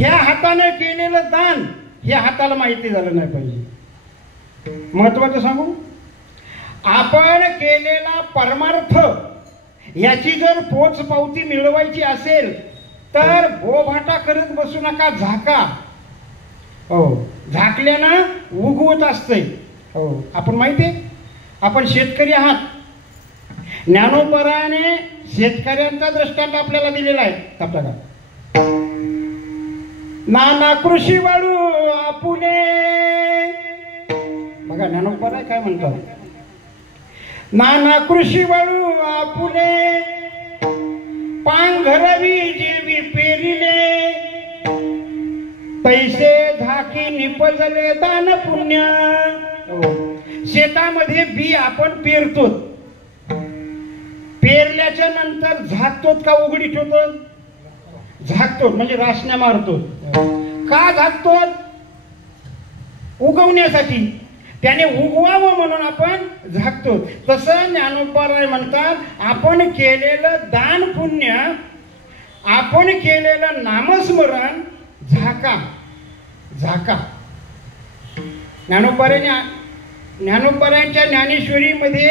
ह्या हाताने केलेलं दान हे हाताला माहिती झालं नाही पाहिजे. महत्वाचं सांगू, आपण केलेला परमार्थ याची जर पोचपावती मिळवायची असेल तर बोभाटा करत बसू नका, झाका. हो, झाकल्यानं उगवत असतंय. हो, आपण माहिती आहे, आपण शेतकरी आहात. ज्ञानोबराने शेतकऱ्यांचा दृष्टांत आपल्याला दिलेला आहे. आपल्याला नाना कृषी वाळू आपुले, बघा ज्ञानोबरा काय म्हणतात, नाना कृषी वाळू आपुले पांघरवी जेवी पेरिले, पैसे झाकी निपजले दान पुण्य. शेतामध्ये बी आपण पेरतो, पेरल्याच्या नंतर झाकतो का उघडी ठेवतो? झाकतो, म्हणजे राशण्या मारतो. का झाकतो? उगवण्यासाठी, त्याने उगवावं म्हणून आपण झाकतो. तसं ज्ञानोबराय म्हणतात, आपण केलेलं दान पुण्य, आपण केलेलं नामस्मरण झाका, झाका. ज्ञानोबरायांच्या ज्ञानेश्वरीमध्ये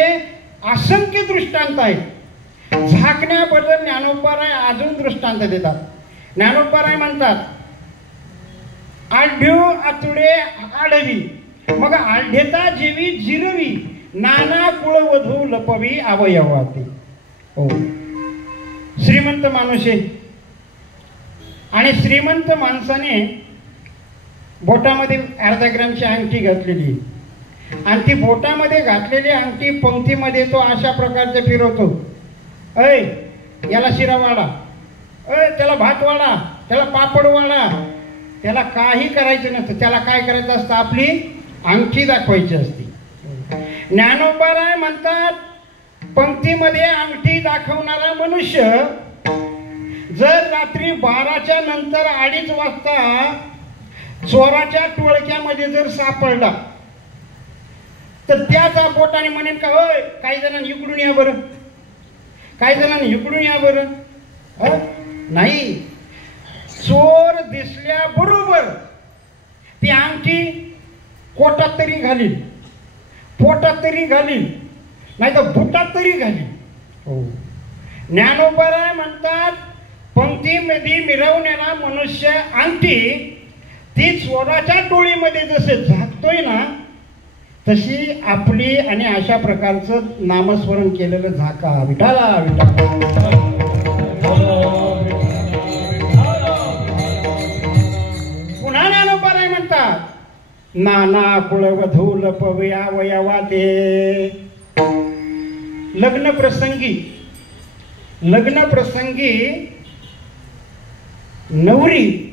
असंख्य दृष्टांत आहेत. झाकण्याबद्दल ज्ञानोबराय अजून दृष्टांत देतात. ज्ञानोबराय म्हणतात, आढ्यो आतुडे आडवी, मग आढ्यता जीवी जिरवी, नाना कुळवधू लपवी अवयवाती. हो, श्रीमंत माणूस आहे आणि श्रीमंत माणसाने बोटामध्ये अर्धा ग्रामची अंगठी घातलेली आणि ती बोटामध्ये घातलेली अंगठी पंक्तीमध्ये तो अशा प्रकारचे फिरवतो. ऐ याला शिरा वाढा, त्याला भात वाढा, त्याला पापड वाढा. त्याला काही करायचं नसतं. त्याला काय करायचं असतं? आपली अंगठी दाखवायची असते. ज्ञानोबराय म्हणतात, पंक्तीमध्ये अंगठी दाखवणारा मनुष्य जर रात्री 12च्या नंतर 2:30 वाजता चोराच्या टोळक्यामध्ये जर सापडला तर त्याचा बोटाने म्हणेन का, होय काही जणांनी इकडून या बरं, काही जणांनी इकडून या बरं. नाही, चोर दिसल्याबरोबर ती अंगठी कोटात तरी घालील, पोटात तरी घालील, नाही तर बुटात तरी घालील. हो, ज्ञानोबराय म्हणतात, पंक्तीमध्ये मिरवणारा मनुष्य अंगठी ती चोराच्या टोळीमध्ये जसे झाकतोय ना, तशी आपली आणि अशा प्रकारचं नामस्मरण केलेलं झाका. विठाला विठाला. पुन्हा ज्ञानोबराय म्हणतात, नाना कुळवधू लपवे अवयवाते. लग्न प्रसंगी नवरी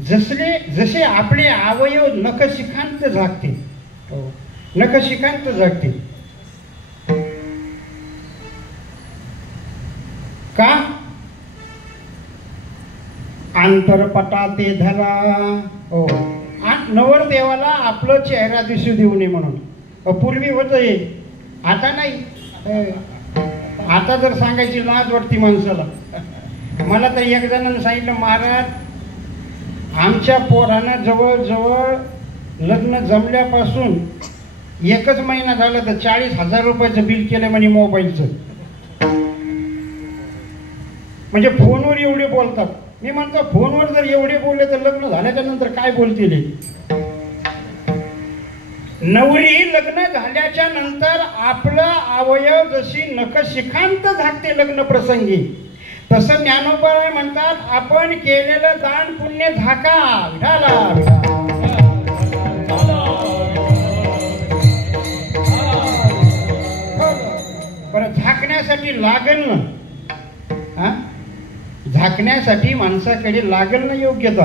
जसे आपले अवयव नखशिखांत झाकते, नखशिखांत झाकते. का? आंतरपटा ते धरा. हो, नवरदेवाला आपलं चेहरा दिसू देऊ नये म्हणून. पूर्वी होत हे, आता नाही. आता जर सांगायची लाज वाटती माणसाला. मला तर एक जणांनी सांगितलं, महाराज आमच्या पोरानं जवळजवळ लग्न जमल्यापासून 1च महिना झाला तर 40,000 रुपयाचं बिल केलं म्हणे मोबाईलचं. म्हणजे फोनवर एवढे बोलतात. मी म्हणतो, फोनवर जर एवढे बोलले तर लग्न झाल्याच्या नंतर काय बोलतील? नवरी लग्न झाल्याच्या नंतर आपलं अवयव जशी नखशिखांत झाकते लग्न प्रसंगी, तसं ज्ञानोबराय म्हणतात, आपण केलेलं दान पुण्य झाका. विठाला. बरं, झाकण्यासाठी लागेल ना, झाकण्यासाठी माणसाकडे लागेल ना योग्यता.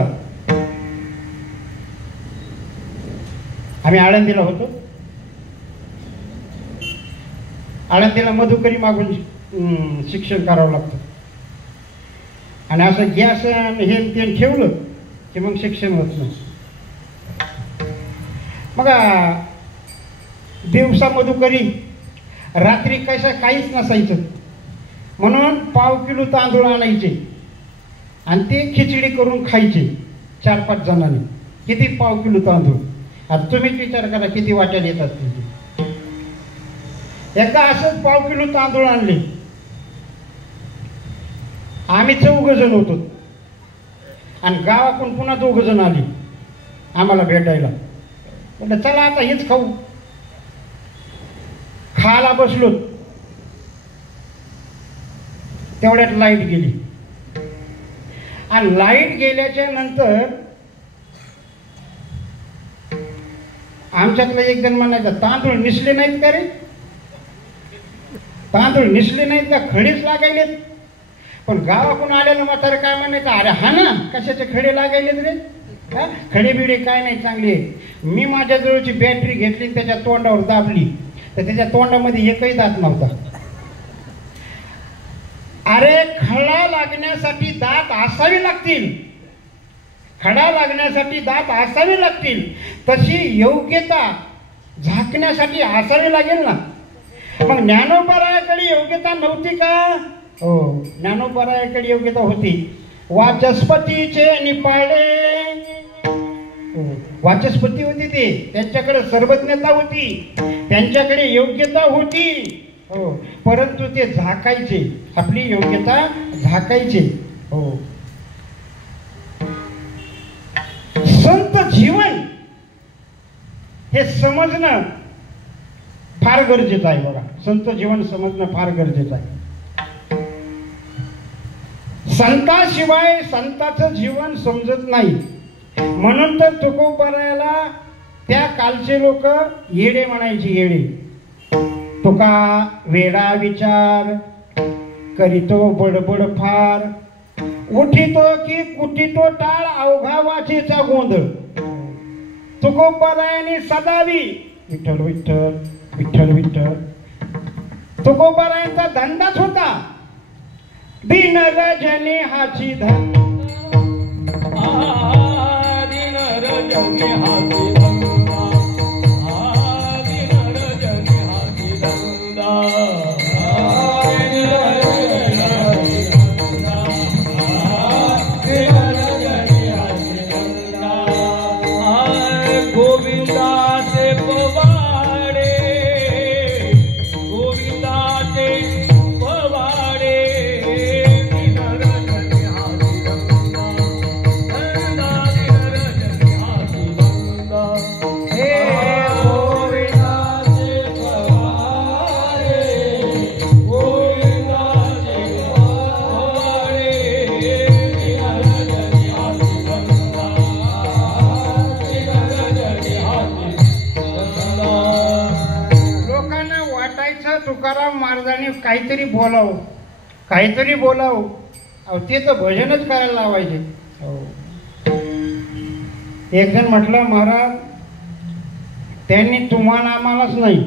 आम्ही आळंदीला होतो. आळंदीला मधुकरी मागून शिक्षण करावं लागतं आणि असं गॅस हे ते ठेवलं की मग शिक्षण होत नाही. मग दिवसा मधुकरी, रात्री कसं काहीच नसायचं म्हणून 1/2 किलो तांदूळ आणायचे आणि ते खिचडी करून खायचे. 4-5 जणांनी. किती पाव किलो तांदूळ. आता तुम्हीच विचार करा किती वाट्याला येतात तुमची. एकदा असंच पाव किलो तांदूळ आणले. आम्ही 4 जण होतो आणि गावाकडून पुन्हा 2 जण आले आम्हाला भेटायला. म्हटलं चला आता हेच खाऊ. खायला बसलो तेवढ्यात लाईट गेली. आणि लाईट गेल्याच्या नंतर आमच्यातलं एक जण म्हणायचा, तांदूळ निसले नाहीत का रे? तांदूळ निसले नाहीत का? खडेच लागायलेत. पण गावाकडून आलेलं म्हातारं काय म्हणायचं, अरे हा ना, कशाचे खडे लागायलेत रे? खडे बिडे काय नाही चांगले. मी माझ्या जवळची बॅटरी घेतली, त्याच्या तोंडावर दाबली तर त्याच्या तोंडामध्ये एकही दात नव्हता. अरे खडा लागण्यासाठी दात असावी लागतील. खडा लागण्यासाठी दात असावी लागतील. तशी योग्यता झाकण्यासाठी असावी लागेल ना. मग ज्ञानोबारायाकडे योग्यता नव्हती का? हो, ज्ञानोबारायाकडे योग्यता होती. वाचस्पतीचे निपाळे. वाचस्पती होती ते, त्यांच्याकडे सर्वज्ञता होती, त्यांच्याकडे योग्यता होती. हो, परंतु ते झाकायचे, आपली योग्यता झाकायचे. हो, संत जीवन हे समजणं फार गरजेचं आहे. बघा, संत जीवन समजणं फार गरजेचं आहे. संताशिवाय संताचं जीवन समजत नाही. म्हणून तर तुकोबारायाला त्या कालचे लोक येडे म्हणायचे. येडे. तुका वेडा विचार करीतो बडबड फार, उठितो की कुटितो टाळ अवघा वाचेचा गोंधळ. तुकोबारायाने सदावी विठ्ठल विठ्ठल विठ्ठल विठ्ठल. तुकोबारायांचा धंदाच होता दिन रजनी हाची धन. दिन रजनी हाची धंदा, दिन रजनी हाची धंदा. गोविंदाचे पवाडे, गोविंदाचे पवाडे. तुकाराम महाराजांनी काहीतरी बोलावं, काहीतरी बोलावं. अहो, ते तर भजनच करायला लावायचे. एक जण म्हटलं, महाराज त्यांनी तुम्हाला आम्हालाच नाही,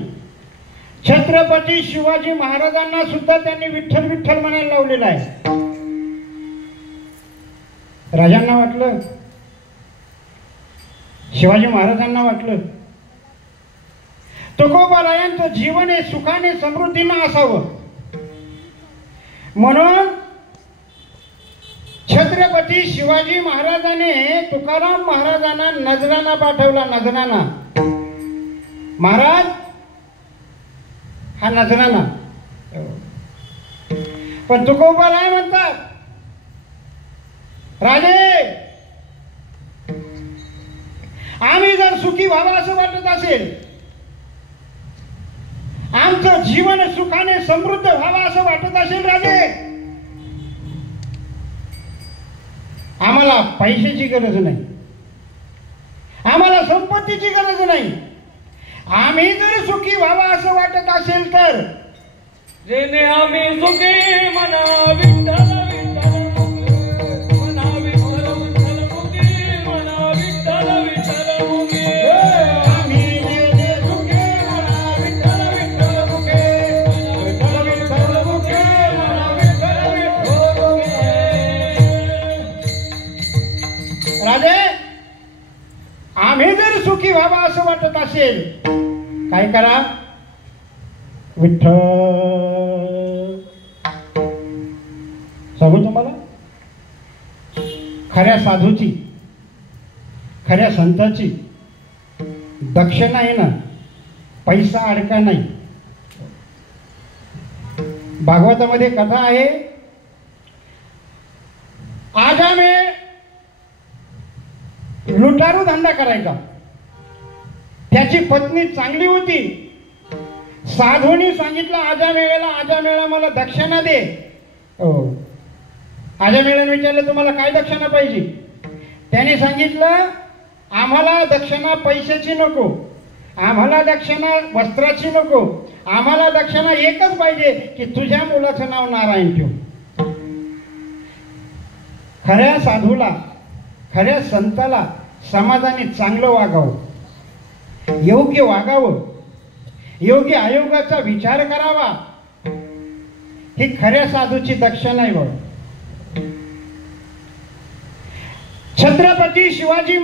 छत्रपती शिवाजी महाराजांना सुद्धा त्यांनी विठ्ठल विठ्ठल म्हणायला लावलेलं आहे. राजांना वाटलं, शिवाजी महाराजांना वाटलं तुकोबारायांचं जीवन हे सुखाने समृद्धीनं असावं, म्हणून छत्रपती शिवाजी महाराजांनी तुकाराम महाराजांना नजराना पाठवला. नजराना. महाराज हा नजराना. पण तुकोबाराय म्हणतात, राजे आम्ही जर सुखी व्हावं असं वाटत असेल, आमचं जीवन सुखाने समृद्ध व्हावं असं वाटत असेल राजे, आम्हाला पैशाची गरज नाही, आम्हाला संपत्तीची गरज नाही. आम्ही जर सुखी व्हावं असं वाटत असेल तर जेणे आम्ही सुखी म्हणा विठ्ठल राजे, आम्ही जर सुखी व्हावं असं वाटत असेल, काय करा, विठ्ठल सांगू तुम्हाला, खऱ्या साधूची खऱ्या संताची दक्षिणा आहे ना, पैसा अडका नाही. भागवतामध्ये कथा आहे, आगामे लुटारू धंदा करायचा. त्याची पत्नी चांगली होती. साधूनी सांगितलं आजामेळेला मला दक्षिणा दे. आजामेळाने विचारलं तुम्हाला काय दक्षिणा पाहिजे? त्याने सांगितलं आम्हाला दक्षिणा पैशाची नको, आम्हाला दक्षिणा वस्त्राची नको, आम्हाला दक्षिणा एकच पाहिजे की तुझ्या मुलाचं नाव नारायण ठेव. खऱ्या साधूला, खऱ्या संताला समाजाने चांगलं वागावं, योग्य वागावं, योग्य आयोगाचा विचार करावा, ही खऱ्या साधूची दक्षिणा आहे बघ. छत्रपती शिवाजी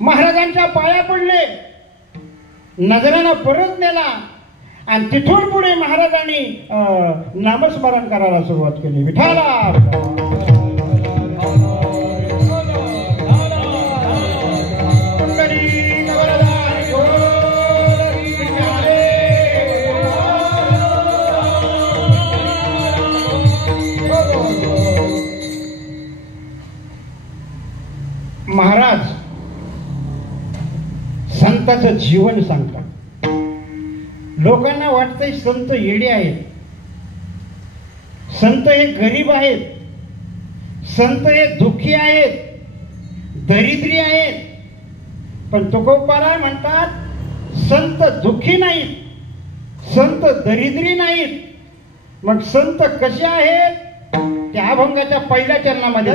महाराजांच्या पाया पडले, नजरानं परत नेला आणि तिथून पुढे महाराजांनी नामस्मरण करायला सुरुवात केली. विठाला महाराज संताचं जीवन सांगतात. लोकांना वाटतंय संत येडे आहेत, संत हे गरीब आहेत, संत हे दुःखी आहेत, दरिद्री आहेत. पण तुकोबाराय म्हणतात संत दुःखी नाहीत, संत दरिद्री नाहीत. मग संत कसे आहेत त्या अभंगाच्या पहिल्या चरणामध्ये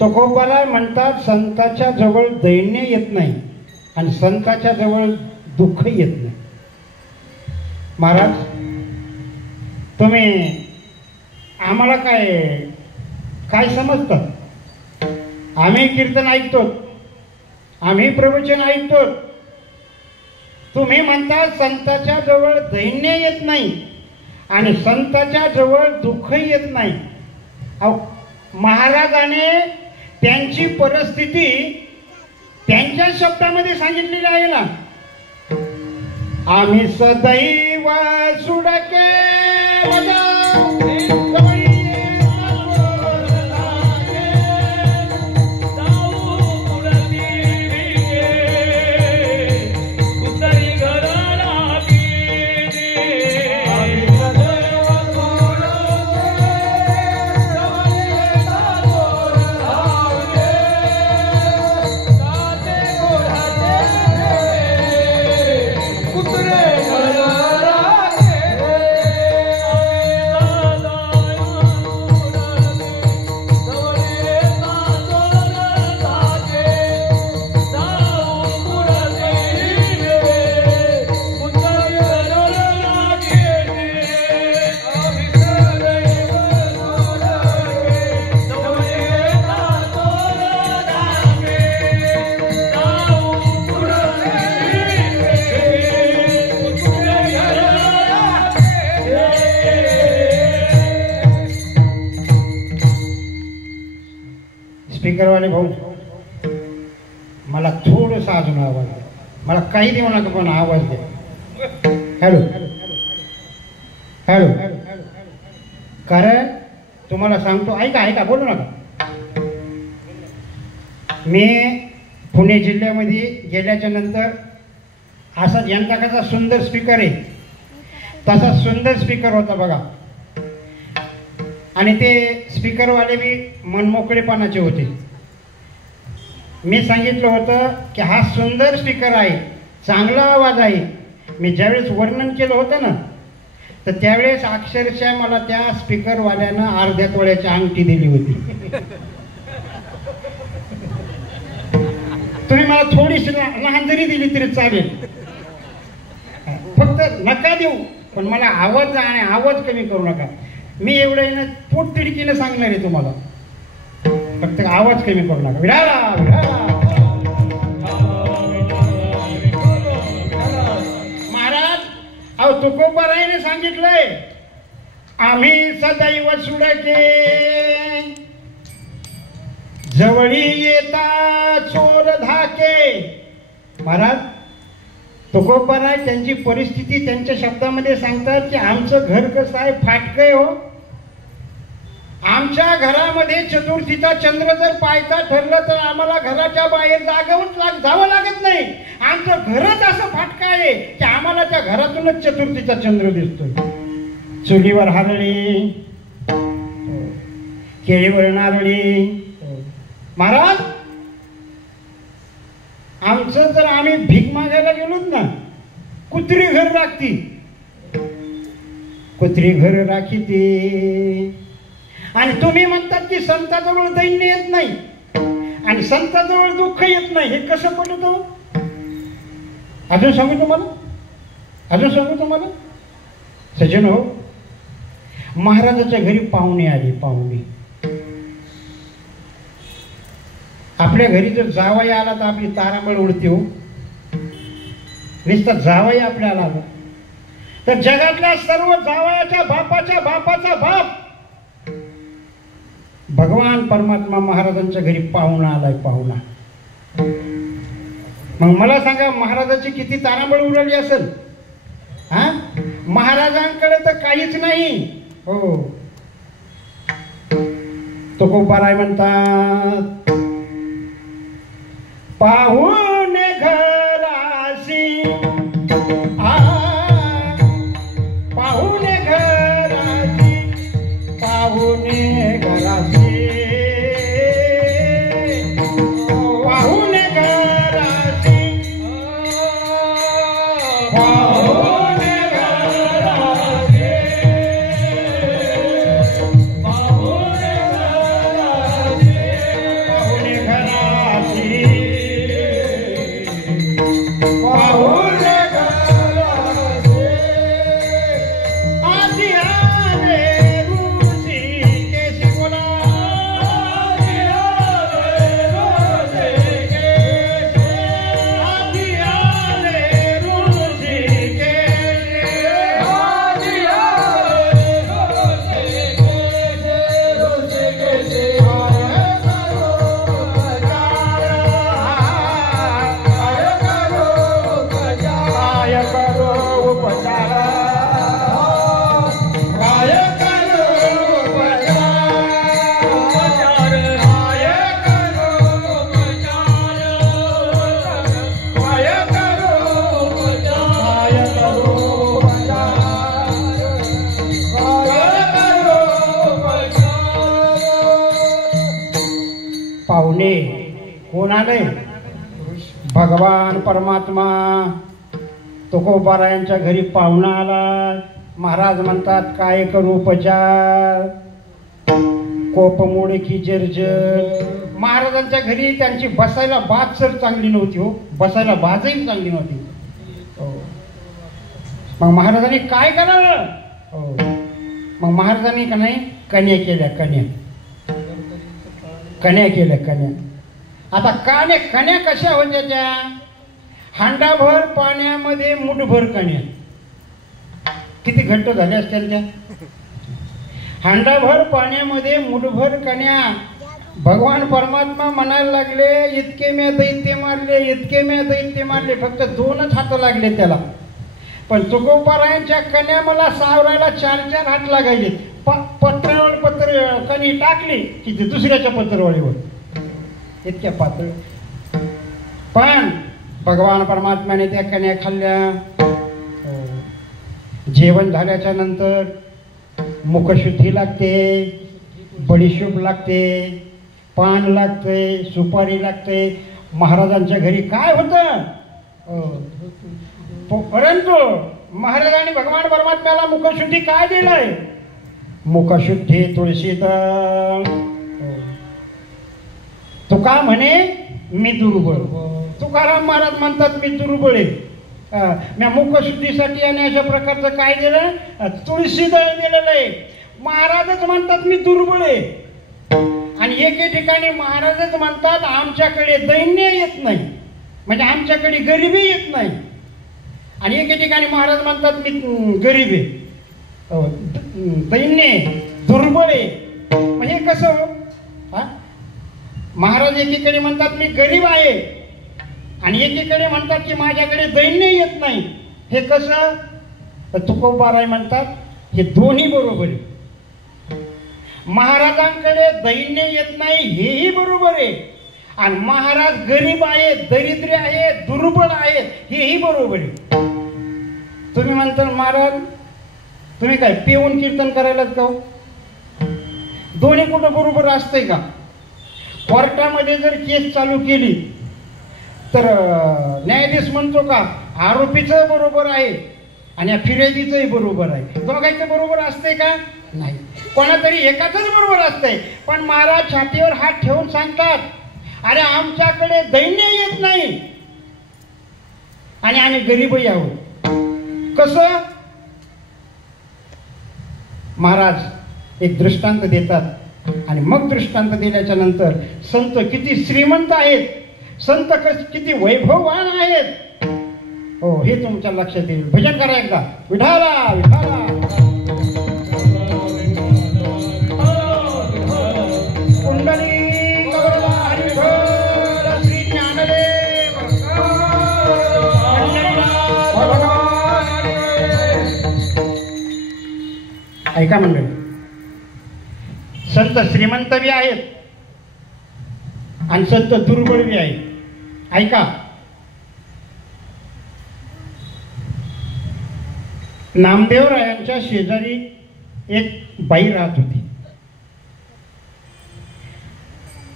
तुकोबाराय म्हणतात संताच्या जवळ दैन्य येत नाही आणि संताच्या जवळ दुःख येत नाही. महाराज तुम्ही आम्हाला काय काय समजतात? आम्ही कीर्तन ऐकतो, आम्ही प्रवचन ऐकतो. तुम्ही म्हणता संताच्या जवळ दैन्य येत नाही आणि संताच्या जवळ दुःख येत नाही. अहो महाराजाने त्यांची परिस्थिती त्यांच्या शब्दामध्ये सांगितलेली आहे ना. आम्ही सदैव सुडके स्पीकरवाले भाऊ, मला थोडंसं अजून आवाज द्या. मला काही देऊ नका पण आवाज द्या. Hello hello. कारण तुम्हाला सांगतो, ऐका बोलू नका. मी पुणे जिल्ह्यामध्ये गेल्याच्या नंतर असा यांचा कसा सुंदर स्पीकर आहे तसा सुंदर स्पीकर होता बघा. आणि ते स्पीकरवाले बी मनमोकळेपणाचे होते. मी सांगितलं होतं की हा सुंदर स्पीकर आहे, चांगला आवाज आहे. मी ज्यावेळेस वर्णन केलं होतं ना, तर त्यावेळेस अक्षरशः मला त्या स्पीकरवाल्यानं अर्ध्या तोळ्याची अंगठी दिली होती. तुम्ही मला थोडीशी लहान जरी दिली तरी चालेल, फक्त नका देऊ, पण मला आवाज कमी करू नका. मी एवढं ना पोट तिडकीनं सांगणार आहे तुम्हाला, फक्त आवाज कमी करू नका. विढाला विढाला. महाराज, अहो तुकोबारायने सांगितलंय, आम्ही सदैव सुडके जवळी येता चोर धाके. महाराज, तुकोबाराय त्यांची परिस्थिती त्यांच्या शब्दामध्ये सांगतात की आमचं घर कसं आहे, फाटकंय हो. आमच्या घरामध्ये चतुर्थीचा चंद्र जर पाहायचा ठरलं तर आम्हाला घराच्या बाहेर जावं लागत नाही. आमचं घरच असं फाटकं आहे की आम्हाला त्या घरातूनच चतुर्थीचा चंद्र दिसतोय. चुलीवर हारळी, केळीवर नारळी. महाराज, आमचं जर आम्ही भीक मागायला गेलोत ना, कुत्री घर राखती, कुत्री घर राखी ती. आणि तुम्ही म्हणतात की संताजवळ दैन्य येत नाही आणि संताजवळ दुःख येत नाही. हे कसं पडत हो? अजून सांगू तुम्हाला सज्जन हो, महाराजाच्या घरी पाहुणे आले. पाहुणे आपल्या घरी जर जावाई आला तर आपली तारांबळ उडते हो. नुसतं जावाई आपल्याला आला तर जगातल्या सर्व जावयाच्या बापाचा बाप भगवान परमात्मा महाराजांच्या घरी पाहुणा आलाय. पाहुणा, मग मला सांगा महाराजाची किती तारांबळ उडली असेल. हा, महाराजांकडे तर काहीच नाही हो. तुकोबाराय म्हणतात, पाहुणे घराशी पाहुणे घराशी पाहुणे घराशी पाहुणे घराशी पाहुणे घराशी पाहुणे घराशी पाहुणे घराशी आधी आले ऋषिकेश बोला. आधी आले ऋषिकेश, आधी आले ऋषिकेश, आधी आले ऋषिकेश. काय करो उपचार, काय करो उपचार, काय करो उपचार, काय करो उपचार, काय करो उपचार. पाहुणे कोण आले? भगवान परमात्मा. तुकोबारायांच्या घरी पाहुणा आला. महाराज म्हणतात, काय करू उपचार, कोपमोडे की जर्जर. महाराजांच्या घरी त्यांची बसायला बाज सर चांगली नव्हती हो, बसायला बाजही चांगली नव्हती हो. मग महाराजांनी काय करावं हो? मग महाराजांनी का नाही कन्या केल्या, कन्या केल्या. आता कन्या कशा होत्या त्या? हांडाभर पाण्यामध्ये मुठभर कन्या. किती घट्ट झाल्या असतील त्या? हांडाभर पाण्यामध्ये मुठभर कन्या भगवान परमात्मा म्हणायला लागले इतके मी दैत्य मारले, इतके मी दैत्य मारले, फक्त 2च हात लागले त्याला. पण तुकोबारायांच्या कन्या मला सावरायला 4 हात लागायचे. पत्रावळ पत्र कणी टाकली की ते दुसऱ्याच्या पत्रवळीवर, इतक्या पातळ. पण भगवान परमात्म्याने त्या कन्या खाल्ल्या. जेवण झाल्याच्या नंतर मुखशुद्धी लागते, बडीशूप लागते, पान लागते, सुपारी लागते. महाराजांच्या घरी काय होतं? परंतु महाराजांनी भगवान परमात्म्याला मुखशुद्धी काय दिलंय? मुखशुद्धी तुळशीदल. तुका म्हणे मी दुर्बळ. तुकाराम महाराज म्हणतात मी दुर्बळ आहे. मी मुखशुद्धीसाठी आणि अशा प्रकारचं काय दिलं? तुळशीदल दिलेलं आहे. महाराजच म्हणतात मी दुर्बळ आहे. आणि एके ठिकाणी महाराजच म्हणतात आमच्याकडे दैन्य येत नाही, म्हणजे आमच्याकडे गरिबी येत नाही. आणि एके ठिकाणी महाराज म्हणतात मी गरीब आहे, दैन्य दुर्बळ आहे. म्हणजे कसं? महाराज एकीकडे म्हणतात मी गरीब आहे आणि एकीकडे म्हणतात की माझ्याकडे दैन्य येत नाही. हे कसं? तर तुकोबाराय म्हणतात हे दोन्ही बरोबर आहे. महाराजांकडे दैन्य येत नाही हेही बरोबर आहे, आणि महाराज गरीब आहे, दरिद्र आहे, दुर्बळ आहेत हेही बरोबर आहे. तुम्ही म्हणता महाराज तुम्ही काय पिऊन कीर्तन करायलाच का? दोन्ही कुठं बरोबर असतंय का? कोर्टामध्ये जर केस चालू केली तर न्यायाधीश म्हणतो का आरोपीचं बरोबर आहे आणि फिर्यादीचंही बरोबर आहे? दोघांचं बरोबर असतंय का? नाही. कोणातरी एकाच बरोबर असतंय. पण महाराज छातीवर हात ठेवून सांगतात अरे आमच्याकडे दैन्य येत नाही आणि आम्ही गरीबही आहोत. कसं? महाराज एक दृष्टांत देतात आणि मग दृष्टांत दिल्याच्या नंतर संत किती श्रीमंत आहेत, संत किती वैभववान आहेत, हो हे तुमच्या लक्षात येईल. भजन करा एकदा. विठाला विठाला कुंडली श्री ज्ञानदेव ऐका मंडळी, संत श्रीमंत बी आहेत आणि संत दुर्बळ बी आहेत. ऐका, नामदेवरायांच्या शेजारी एक बाई राहत होती.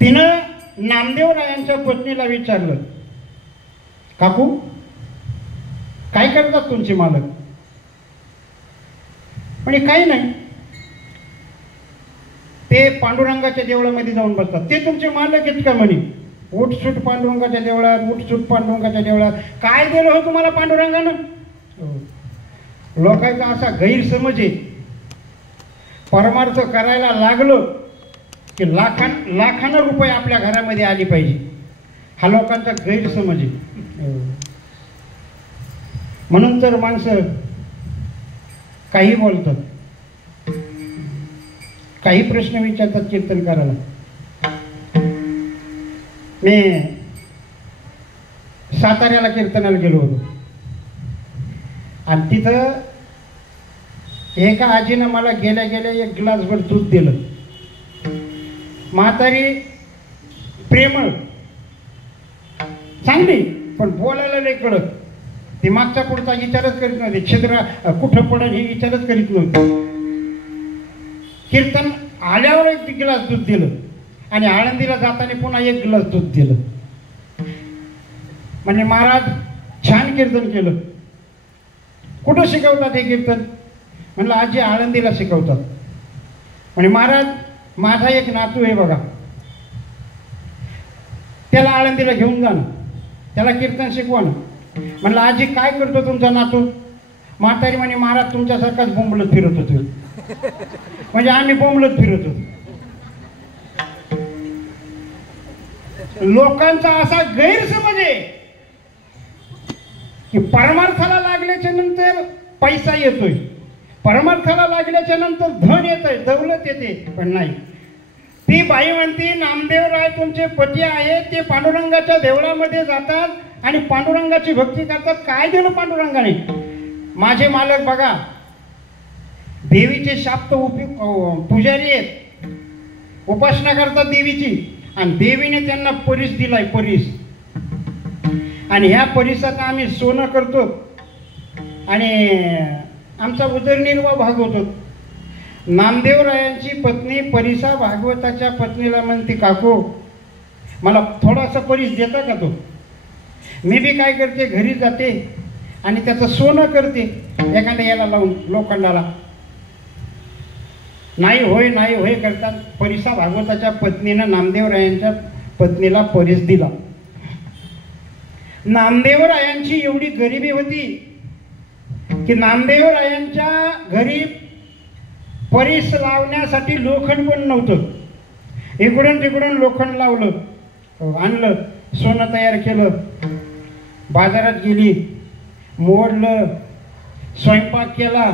तिनं नामदेवरायांच्या पत्नीला विचारलं, काकू काय करतात तुमचे मालक? म्हणजे काही नाही, ते पांडुरंगाच्या देवळामध्ये जाऊन बसतात. ते तुमचे मालक आहेत का? म्हणे उठसूट पांडुरंगाच्या देवळात, उठसूट पांडुरंगाच्या देवळात. काय दिलं हो तुम्हाला पांडुरंगानं? लोकांचा असा गैरसमज आहे, परमार्थ करायला लागलो की लाखानं रुपये आपल्या घरामध्ये आली पाहिजे, हा लोकांचा गैरसमज आहे. म्हणून तर माणसं काही बोलतात, काही प्रश्न विचारतात कीर्तन करायला. मी साताऱ्याला कीर्तनाला गेलो होतो आणि तिथं एका आजीनं मला गेल्या गेल्या एक ग्लासभर दूध दिलं. म्हातारी प्रेमळ चांगली, पण बोलायला लय कडक. ती मागचा पुढचा विचारच करीत नव्हती, छिद्र कुठं पडेल हे विचारच करीत नव्हती. कीर्तन आल्यावर एक गिलास दूध दिलं आणि आळंदीला जाताना पुन्हा एक गिलास दूध दिलं. म्हणजे महाराज छान कीर्तन केलं. कुठं शिकवतात हे कीर्तन? म्हणलं आजी आळंदीला शिकवतात. म्हणजे महाराज माझा एक नातू आहे बघा, त्याला आळंदीला घेऊन जा ना, त्याला कीर्तन शिकवा ना. म्हणलं आजी काय करतो तुमचा नातू? म्हातारी म्हणे महाराज तुमच्यासारखाच बोंबलत फिरत होतो. म्हणजे आम्ही बोंबलत फिरत होतो. लोकांचा असा गैरसमज आहे की परमार्थाला लागल्याच्या नंतर पैसा येतोय, परमार्थाला लागल्याच्या नंतर धन येतंय, दौलत येते. पण नाही, ते ती बाई म्हणते नामदेवराय तुमचे पती आहेत, ते पांडुरंगाच्या देवळामध्ये जातात आणि पांडुरंगाची भक्ती करतात. काय दिलं पांडुरंगाने? माझे मालक बघा देवीचे शाक्त पुजारी आहेत, उपासना करतात देवीची, आणि देवीने त्यांना परीस दिलाय, परीस. आणि ह्या परिसात आम्ही सोनं करतो आणि आमचा उदरनिर्वाह भागवतो. नामदेवरायांची पत्नी परिसा भागवताच्या पत्नीला म्हणते, काकू मला थोडासा परीस देता का तो? मी बी काय करते, घरी जाते आणि त्याचं सोनं करते एखाद्या याला लावून, लोखंडाला. नाही होय नाही होय करतात. परिसा भागवताच्या पत्नीनं नामदेवरायांच्या पत्नीला परीस दिला. नामदेवरायांची एवढी गरिबी होती की नामदेवरायांच्या घरी परीस लावण्यासाठी लोखंड पण नव्हतं. इकडून तिकडून लोखंड लावलं, आणलं, सोनं तयार केलं, बाजारात गेली, मोडलं, स्वयंपाक केला.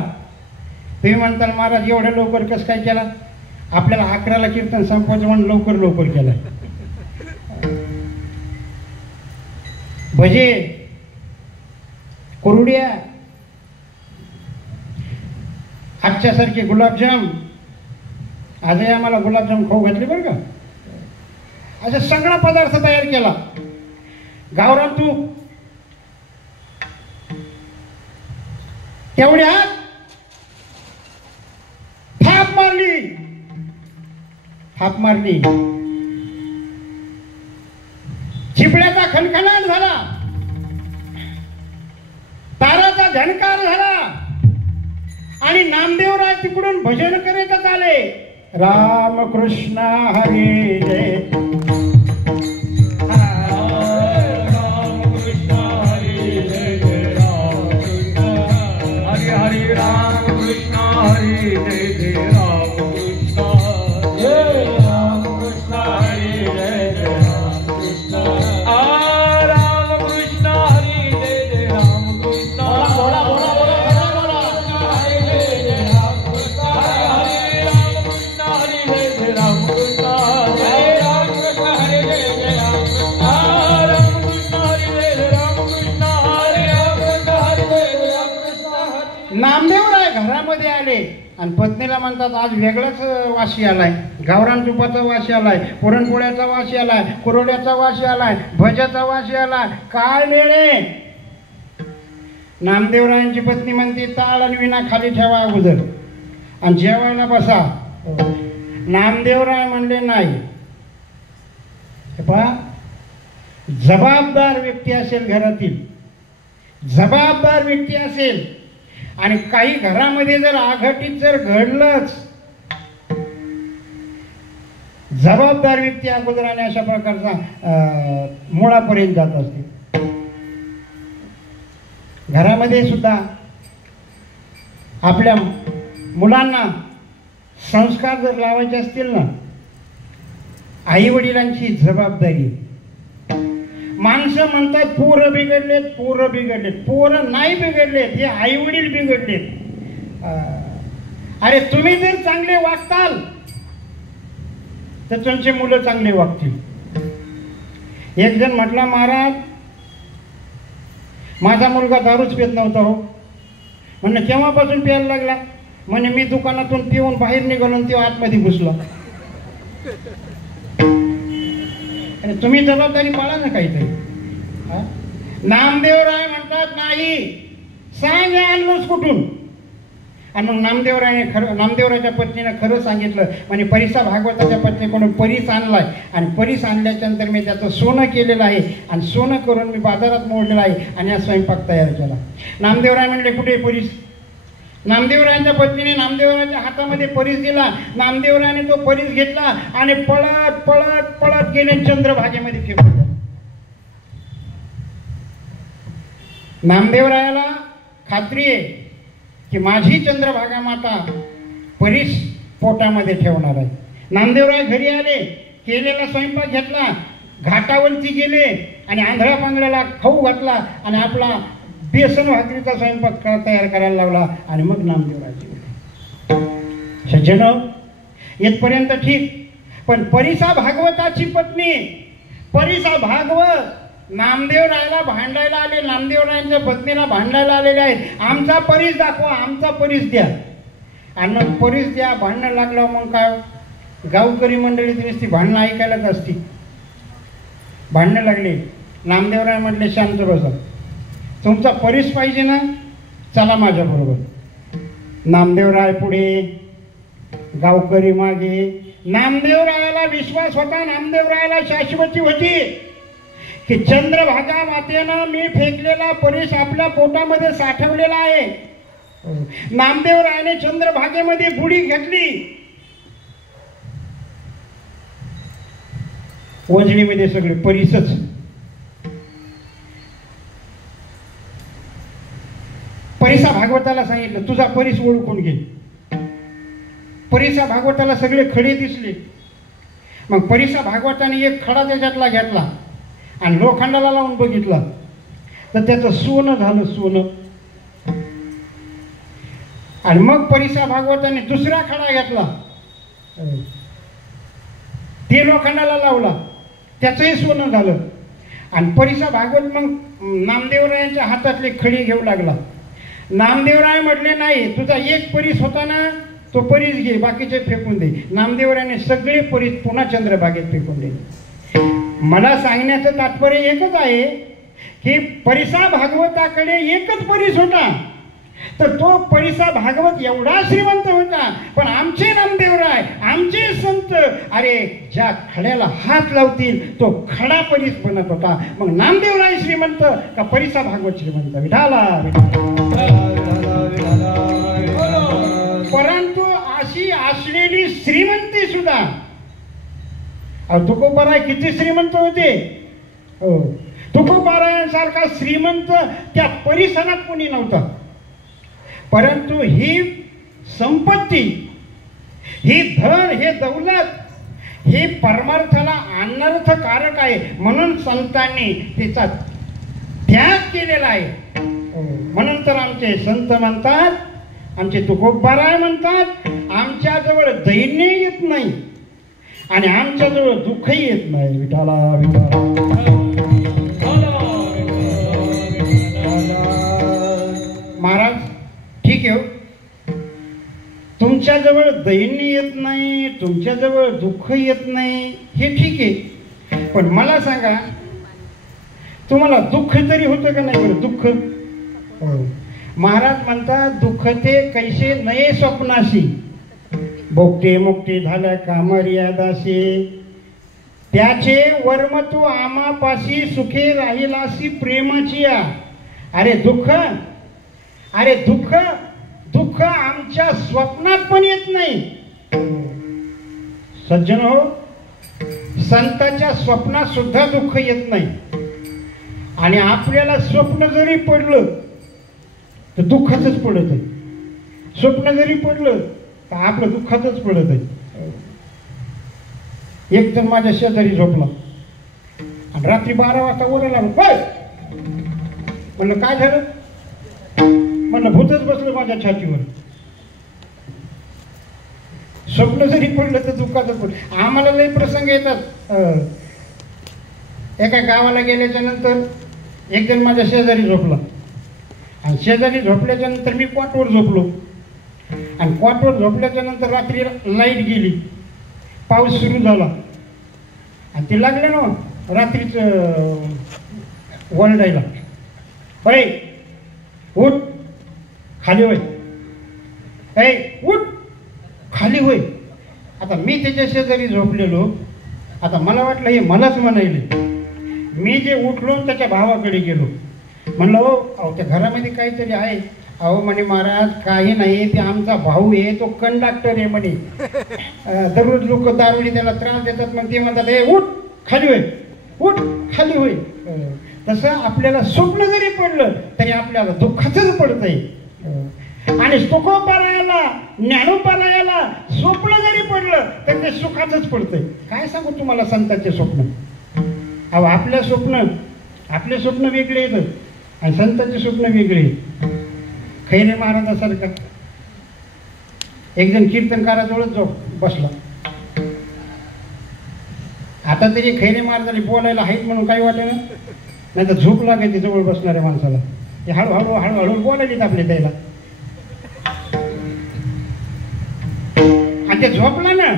तुम्ही म्हणताल महाराज एवढं लवकर कसं काय केला? आपल्याला 11ला कीर्तन संपवायचं म्हणून लवकर लवकर केलं. भजे, कुरड्या, आजच्यासारखे गुलाबजाम, आजही आम्हाला गुलाबजाम खाऊ घातले बरं का. असा सगळा पदार्थ तयार केला. गावरान तूप, तेवढ्यात थाप मारली, चिपळ्याचा खणखणाट झाला, ताराचा झणकार झाला आणि नामदेवराय तिकडून भजन करीतच आले. रामकृष्ण हरी जय, रामकृष्ण हरी जय जय रामकृष्ण हरी हरी रामकृष्ण हरी जय जय रामकृष्ण जय रामकृष्ण हरी जय जय रामकृष्ण रामकृष्ण हरी जय जय रामकृष्ण बोला बोला बोला बोला हरी जय जय रामकृष्ण हरी रामकृष्ण हरी जय जय रामकृष्ण जय रामकृष्ण हरी जय जय रामकृष्ण रामकृष्ण हरी जय जय रामकृष्ण हरी रामकृष्ण हरी जय जय रामकृष्ण. नामदेवराय घरामध्ये आले आणि पत्नीला म्हणतात आज वेगळाच वाशी आलाय, गावरान तुपाचा वाशी आलाय, पुरणपोळ्याचा वाशी आलाय, कुरड्याचा वाशी आलाय, भज्याचा वाशी आलाय, काय वेळे? नामदेवरायांची पत्नी म्हणते टाळ आणि विना खाली ठेवा अगोदर आणि जेवायला बसा. नामदेवराय म्हणले नाही. पहा, जबाबदार व्यक्ती असेल, घरातील जबाबदार व्यक्ती असेल आणि काही घरामध्ये जर आघाटीत जर घडलंच, जबाबदार व्यक्ती अगोदर आणि अशा प्रकारचा मुळापर्यंत जात असते. घरामध्ये सुद्धा आपल्या मुलांना संस्कार जर लावायचे असतील ना, आई वडिलांची जबाबदारी. माणसं म्हणतात पोरं बिघडलेत, पोरं बिघडलेत. पोरं नाही बिघडलेत, हे आई वडील बिघडलेत. अरे तुम्ही जर चांगले वागताल तर तुमचे मुलं चांगले वागतील. एक जण म्हटला, महाराज माझा मुलगा दारूच पित नव्हता हो. म्हणलं केव्हापासून प्यायला लागला? म्हणे मी दुकानातून पिऊन बाहेर निघालो, तो आतमध्ये घुसला. आणि तुम्ही जबाबदारी पाळा ना काहीतरी. नामदेवराय म्हणतात नाही, सांग आणलोच कुठून? आणि मग नामदेवरायच्या पत्नीनं खरं सांगितलं. म्हणजे परिसा भागवताच्या पत्नीकडून परीस आणलाय आणि परीस आणल्याच्या नंतर मी त्याचं सोनं केलेलं आहे आणि सोनं करून मी बाजारात मोडलेलं आहे आणि हा स्वयंपाक तयार केला. नामदेवराय म्हणले कुठे परीस? नामदेवरायांच्या पत्नीने नामदेवरायांच्या हातामध्ये परीस दिला. नामदेवरायाने तो परीस घेतला आणि पळत पळत पळत गेले चंद्रभागेमध्ये फेकून दिला. नामदेवरायाला खात्री आहे की माझी चंद्रभागा माता परीस पोटामध्ये ठेवणार आहे. नामदेवराय घरी आले, केलेला स्वयंपाक घेतला, घाटावरती गेले आणि आंधळ्या पांगळ्याला खाऊ घातला आणि आपला बेसन भाकरीचा स्वयंपाक तयार करायला लावला आणि मग नामदेवरायची. सज्जन, इथपर्यंत ठीक. पण परिसा भागवताची पत्नी परिसा भागवत नामदेवरायला भांडायला आले, नामदेवरायांच्या पत्नीला भांडायला आलेले आहेत. आमचा परीस दाखवा, आमचा परीस द्या. आणि मग परीस द्या भांडणं लागलं. मग काय गावकरी मंडळी नुसती भांडणं ऐकायलाच असती. भांडणं लागले. नामदेवराय म्हटले शांत बसा, तुमचा परीस पाहिजे ना, चला माझ्याबरोबर. नामदेवराय पुढे, गावकरी मागे. नामदेवरायाला विश्वास होता, नामदेवरायाला शाश्वती होती की चंद्रभागा मातेनं मी फेकलेला परीस आपल्या पोटामध्ये साठवलेला आहे. नामदेवरायाने चंद्रभागेमध्ये बुडी घेतली. वंजणीमध्ये सगळे परीसच. परिसा भागवताला सांगितलं तुझा परीस ओळखून घे. परिसा भागवताला सगळे खडे दिसले. मग परिसा भागवताने एक खडा त्याच्यातला घेतला आणि लोखंडाला लावून बघितला तर त्याचं सोनं झालं, सोनं. आणि मग परिसा भागवताने दुसरा खडा घेतला, ते लोखंडाला लावला, त्याचंही सोनं झालं. आणि परिसा भागवत मग नामदेवरायांच्या हातातले खडी घेऊ लागला. नामदेवराय म्हटले नाही, तुझा एक परीस होता ना, तो परीस घे, बाकीचे फेकून दे. नामदेवरायाने सगळे परीस पुन्हा चंद्रभागेत फेकून दिले. मला सांगण्याचं तात्पर्य एकच आहे की परिसा भागवताकडे एकच परीस होता, तर तो परिसा भागवत एवढा श्रीमंत होता. पण आमचे नामदेवराय, आमचे संत, अरे ज्या खड्याला हात लावतील तो खडा परीस बनत होता. मग नामदेवराय श्रीमंत का परिसा भागवत श्रीमंत? विठाला. परंतु अशी असलेली श्रीमंती सुद्धा, तुकोबाराय किती श्रीमंत होते. तुकोबारायांसारखा श्रीमंत त्या परिसरात कोणी नव्हता. परंतु ही संपत्ती, ही धन, हे दौलत, हे परमार्थाला अनर्थकारक आहे म्हणून संतांनी तिचा त्याग केलेला आहे. म्हणून तर आमचे संत म्हणतात, आमचे तुकोबाराय म्हणतात, आमच्याजवळ दैन्य येत नाही आणि आमच्याजवळ दुःखही येत नाही. विठाला विठाला. महाराज ठीक आहे, तुमच्याजवळ दैन्य येत नाही, तुमच्याजवळ दुःख येत नाही, हे ठीक आहे. पण मला सांगा, तुम्हाला दुःख तरी होतं का नाही बरं? दुःख. महाराज म्हणतात, दुःख ते कैसे नये स्वप्नाशी, भोगते मुक्ती झाल्या कामर्यादाशी, त्याचे वर्म तू आमापाशी, सुखे राहिलासी प्रेमाची. अरे दुःख, अरे दुःख, दुःख आमच्या स्वप्नात पण येत नाही. सज्जन हो, संतांच्या स्वप्नात सुद्धा दुःख येत नाही. आणि आपल्याला स्वप्न जरी पडलं तर दुःखातच पडत आहे. स्वप्न जरी पडलं तर आपलं दुःखातच पडत आहे. एकदम माझ्या शेजारी झोपला आणि रात्री 12 वाजता ओरडला. म्हणलं काय झालं? म्हणलं भूतच बसलं माझ्या छातीवर. स्वप्न जरी पडलं तर दुःखातच पडलं. आम्हाला लई प्रसंग येतात. एका गावाला गेल्याच्या नंतर एक जण माझ्या शेजारी झोपला आणि शेजारी झोपल्याच्या नंतर मी क्वाटवर झोपलो आणि क्वाटवर झोपल्याच्या नंतर रात्री लाईट गेली, पाऊस सुरू झाला आणि ते लागलं ना रात्रीचं वरडायला, अरे उठ खाली होय, ए उठ खाली होय. आता मी त्याच्या शेजारी झोपलेलो. आता मला वाटलं हे मलाच म्हणायले. मी जे उठलो त्याच्या भावाकडे गेलो. म्हणलं हो, अहो त्या घरामध्ये काहीतरी आहे. अहो म्हणे महाराज काही नाही, ते आमचा भाऊ आहे, तो कंडक्टर आहे म्हणे. दररोज लोक दारुडी त्याला त्रास देतात. मग ते म्हणतात हे उठ खाली होय, उठ खाली होय. तसं आपल्याला स्वप्न जरी पडलं तरी आपल्याला दुःखाचंच पडतंय. आणि तुकोबारायाला, ज्ञानोबारायाला स्वप्न जरी पडलं तर ते सुखाचंच पडतंय. काय सांगू तुम्हाला संतांचे स्वप्न. अहो आपले स्वप्न वेगळे येतात आणि संतांचे स्वप्न वेगळे. खैरे महाराजासारखा एक जण कीर्तनकाराजवळच जाऊ बसला. आता तरी खैरे मारदारी बोलायला आहेत म्हणून काही वाटे ना, नाही तर झोप लागायची जवळ बसणाऱ्या माणसाला. ते हळूहळू हळूहळू बोलायलीत आपले त्याला. आणि ते झोपला ना,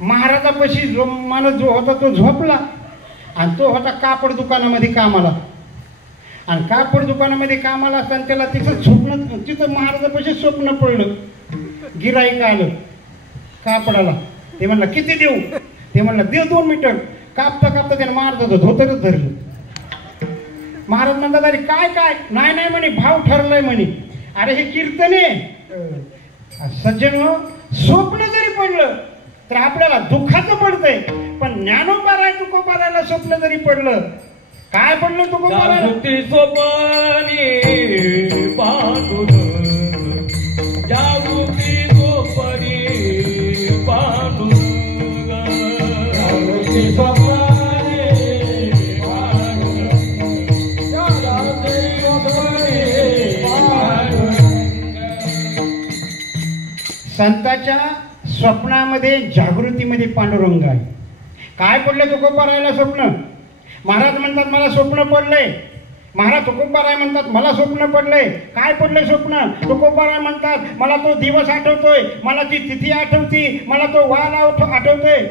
महाराजापाशी जो माणूस जो होता तो झोपला, आणि तो होता कापड दुकानामध्ये कामाला. आणि कापड दुकानामध्ये कामाला असताना त्याला तिथं तिथं महाराजापाशी स्वप्न पडलं. गिराईक आलं कापडाला, ते म्हणलं किती देऊ? ते म्हणलं दे 2 मीटर. कापता कापता त्याने महाराजाचं धोतरच धरलं. महाराज म्हणतात अरे काय काय? नाही नाही म्हणे, भाव ठरलाय म्हणे. अरे हे कीर्तन आहे. सज्जन, स्वप्न जरी पडलं तर आपल्याला दुःखाचं पडतंय, पण ज्ञानोबाराय तुकोबारायला स्वप्न जरी पडलं, काय पडलं तुकोबारायला? स्वप्नी पांडुरंग जागृती स्वप्नी पांडुरंग संताच्या स्वप्नामध्ये जागृतीमध्ये पांडुरंग आहे. काय पडलं तुकोबारायला स्वप्न? महाराज म्हणतात मला स्वप्न पडलंय. महाराज तुकोबाराय म्हणतात मला स्वप्न पडलंय. काय पडलंय स्वप्न? तुकोबाराय म्हणतात मला तो दिवस आठवतोय, मला ती तिथी आठवती, मला तो वार आठवतोय.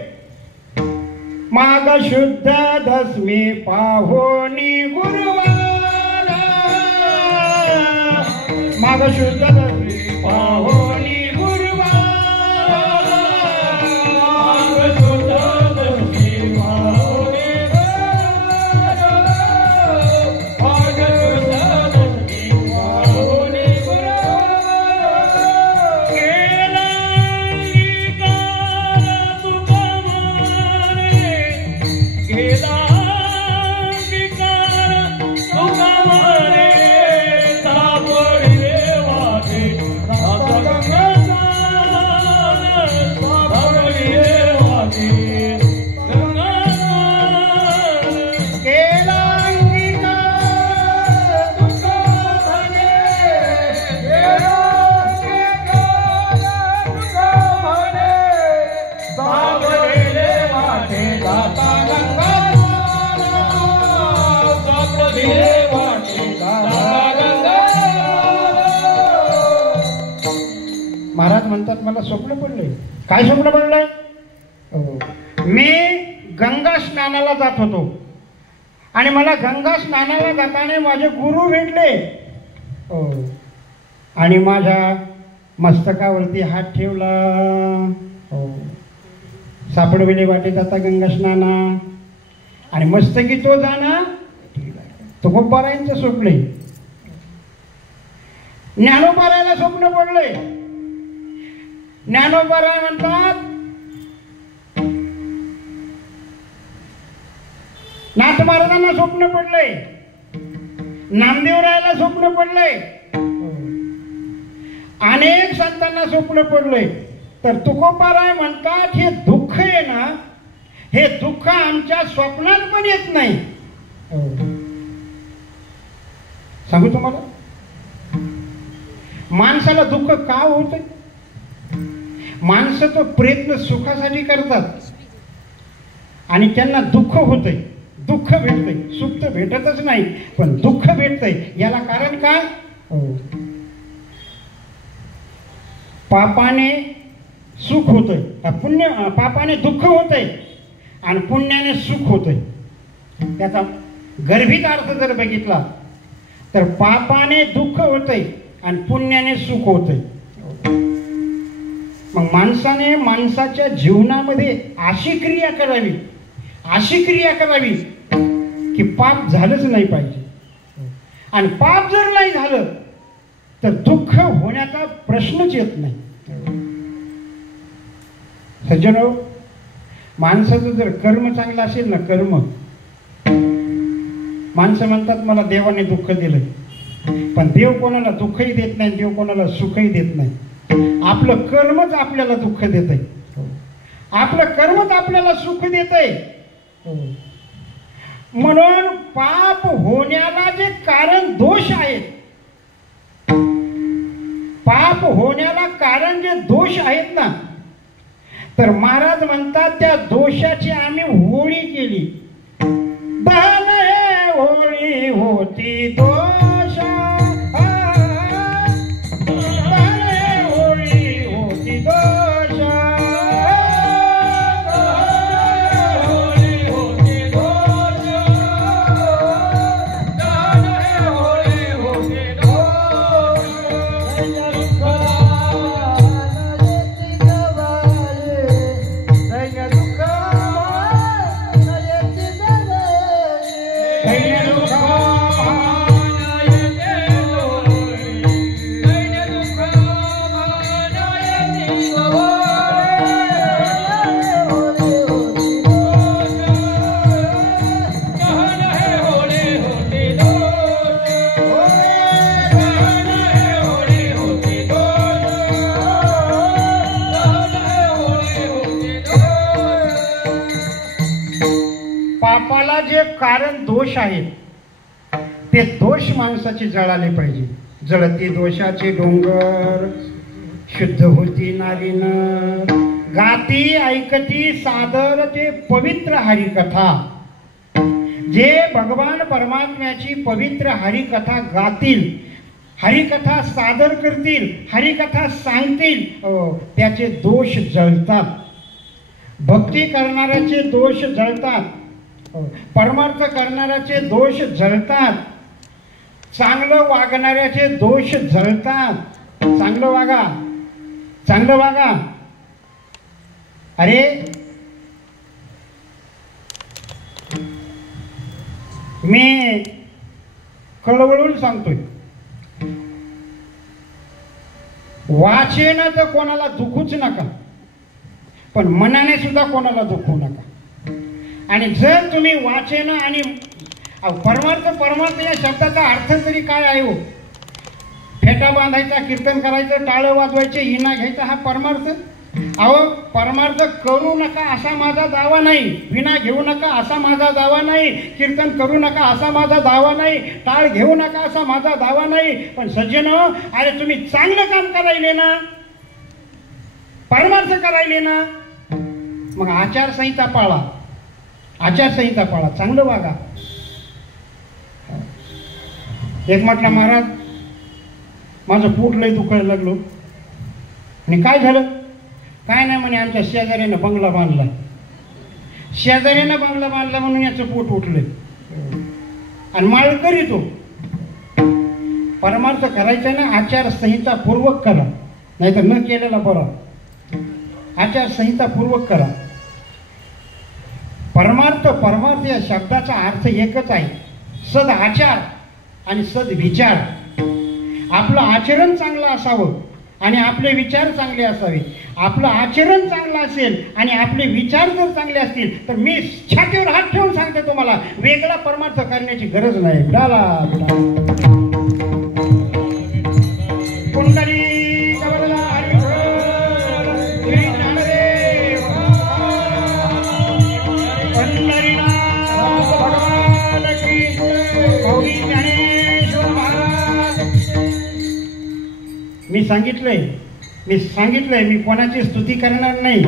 माघ शुद्ध दशमी पाहोनी गुरुवार, माघ शुद्ध दशमी पाहोनी महाराज म्हणतात मला स्वप्न पडलंय. काय स्वप्न पडलंय? मी गंगा स्नानाला जात होतो आणि मला गंगा स्नानाला जाताना माझे गुरु भेटले आणि माझ्या मस्तकावरती हात ठेवला. सापडविले वाटे जाता गंगा स्नाना आणि मस्तकी तो जाना. तुकोबारायांचं स्वप्न आहे. ज्ञानोबारायला स्वप्न पडलंय. ज्ञानोबाराय म्हणतात नाथ महाराजांना स्वप्न पडलंय, नामदेवरायाला स्वप्न पडलंय, अनेक संतांना स्वप्न पडलंय. तर तुकोबाराय म्हणतात हे दुःख आहे ना, हे दुःख आमच्या स्वप्नात पण येत नाही. सांगू तुम्हाला, माणसाला दुःख का होत? माणसं तो प्रयत्न सुखासाठी करतात आणि त्यांना दुःख होतंय, दुःख भेटतंय. सुख तर भेटतच नाही, पण दुःख भेटतंय. याला कारण काय? पापाने सुख होतंय, पापाने दुःख होतंय आणि पुण्याने सुख होतंय. त्याचा गर्भित अर्थ जर बघितला तर पापाने दुःख होतंय आणि पुण्याने सुख होतंय. मग माणसाने माणसाच्या जीवनामध्ये अशी क्रिया करावी की पाप झालंच नाही पाहिजे. आणि पाप जर नाही झालं तर दुःख होण्याचा प्रश्नच येत नाही. सज्जनो, माणसाचं जर कर्म चांगलं असेल ना, कर्म, माणसं म्हणतात मला देवाने दुःख दिलंय, पण देव कोणाला दुःखही देत नाही, देव कोणाला सुखही देत नाही. आपलं कर्मच आपल्याला दुःख देतंय, आपलं कर्मच आपल्याला सुख देतंय. म्हणून पाप होण्याला जे कारण दोष आहेत, पाप होण्याला कारण जे दोष आहेत ना, तर महाराज म्हणतात त्या दोषाची आम्ही होळी केली. बहन हे होळी होती दोषा, बहन हे होळी होती दोषा, होळी होती दोषा, दान हे होळी होती पापाला जे कारण दोष आहेत ते दोष माणसाचे जळाले पाहिजे. जळती दोषाचे डोंगर, शुद्ध होती नारीनं, गाती ऐकती सादर ते पवित्र हरिकथा. जे भगवान परमात्म्याची पवित्र हरिकथा गातील, हरिकथा सादर करतील, हरिकथा सांगतील, त्याचे दोष जळतात. भक्ती करणाऱ्याचे दोष जळतात, परमार्थ करणाऱ्याचे दोष जळतात, चांगलं वागणाऱ्याचे दोष जळतात. चांगलं वागा, चांगलं वागा. अरे मी कळवळून सांगतोय, वाचेनं तर कोणाला दुखूच नका, पण मनाने सुद्धा कोणाला दुखवू नका. आणि जर तुम्ही वाचेनं आणि परमार्थ, परमार्थ या शब्दाचा अर्थ तरी काय आहे हो? फेटा बांधायचा, कीर्तन करायचं, टाळं वाजवायचे, इना घ्यायचा, हा परमार्थ? अहो, परमार्थ करू नका असा माझा दावा नाही, विना घेऊ नका असा माझा दावा नाही, कीर्तन करू नका असा माझा दावा नाही, टाळ घेऊ नका असा माझा दावा नाही. पण सज्जन, अरे तुम्ही चांगलं काम करायले ना, परमार्थ करायले ना, मग आचारसंहिता पाळा, आचारसंहिता पाळा, चांगलं वागा. एक म्हटलं, महाराज माझं पोट लय दुखायला लागलो. आणि काय झालं? काय नाही म्हणे, आमच्या शेजाऱ्यानं बंगला बांधला, शेजाऱ्यानं बंगला बांधला म्हणून याचं पोट उठलंय. आणि माळ करीतो. परमार्थ करायचा ना आचारसंहिता पूर्वक करा, नाहीतर न केलेला बरा. आचारसंहिता पूर्वक करा. परमार्थ, परमार्थ या शब्दाचा अर्थ एकच आहे, सद आचार आणि सद्विचार. आपलं आचरण चांगलं असावं आणि आपले विचार चांगले असावे. आपलं आचरण चांगलं असेल आणि आपले विचार जर चांगले असतील तर मी छातीवर हात ठेवून सांगते तुम्हाला, वेगळा परमार्थ करण्याची गरज नाही. कुंडली मी सांगितलंय, मी कोणाची स्तुती करणार नाही,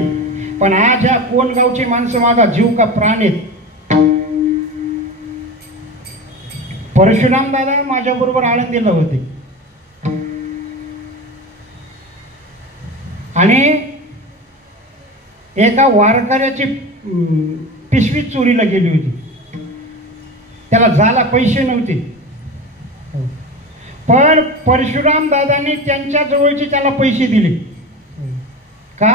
पण आज ह्या कोण गावची माणसं माझा जीव का प्राण आहेत. परशुराम दादा माझ्या बरोबर आळंदीला होते आणि एका वारकऱ्याची पिशवी चोरीला गेली होती. त्याला जायला पैसे नव्हते, पण परशुराम दादांनी त्यांच्या जवळचे त्याला पैसे दिले. का?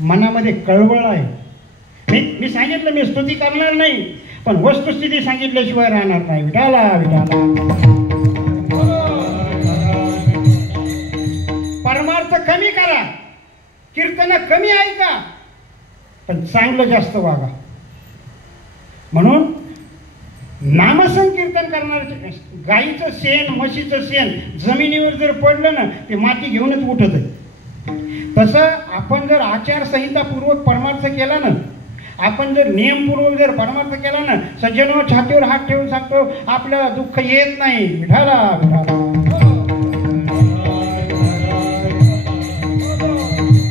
मनामध्ये कळवळ आहे. मी सांगितलं, मी स्तुती करणार नाही, पण वस्तुस्थिती सांगितल्याशिवाय राहणार नाही. विठाला विठाला. परमार्थ कमी करा, कीर्तन कमी ऐका, पण चांगलं जास्त वागा. म्हणून नामसंकीर्तन करणार, गाईचं शेण, म्हशीचं शेण जमिनीवर जर पडलं ना, ते माती घेऊनच उठत आहे. तसं आपण जर आचारसंहितापूर्वक परमार्थ केला ना, आपण जर नियमपूर्वक जर परमार्थ केला ना, सज्जनो छातीवर हात ठेवून सांगतो, आपल्याला दुःख येत नाही. विठाला विठाला.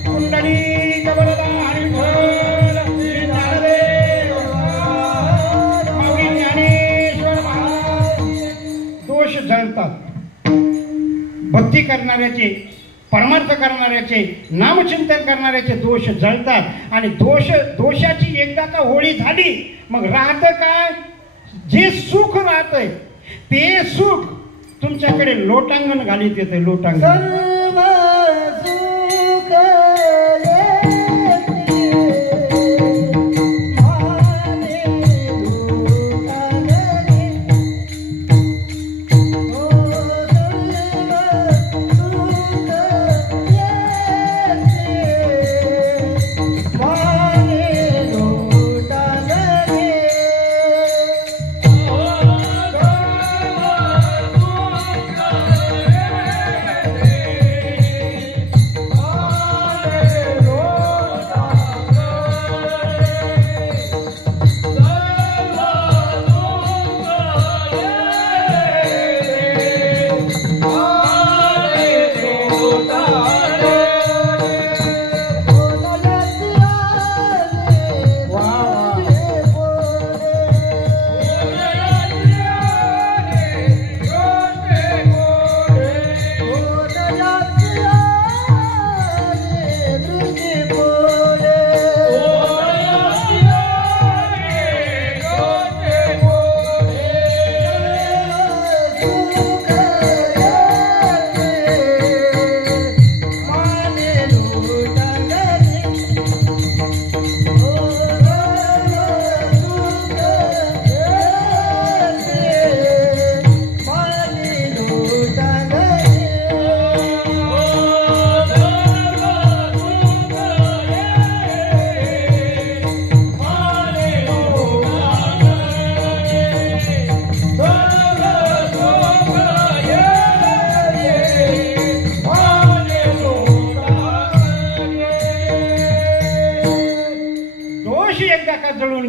कुंडली कबलदा भक्ती करणाऱ्याचे, परमार्थ करणाऱ्याचे, नामचिंतन करणाऱ्याचे दोष जळतात आणि दोषाची एकदा का होळी झाली मग राहतं काय? जे सुख राहतंय ते सुख तुमच्याकडे लोटांगण घालीत येते. लोटांगण सर्व सुख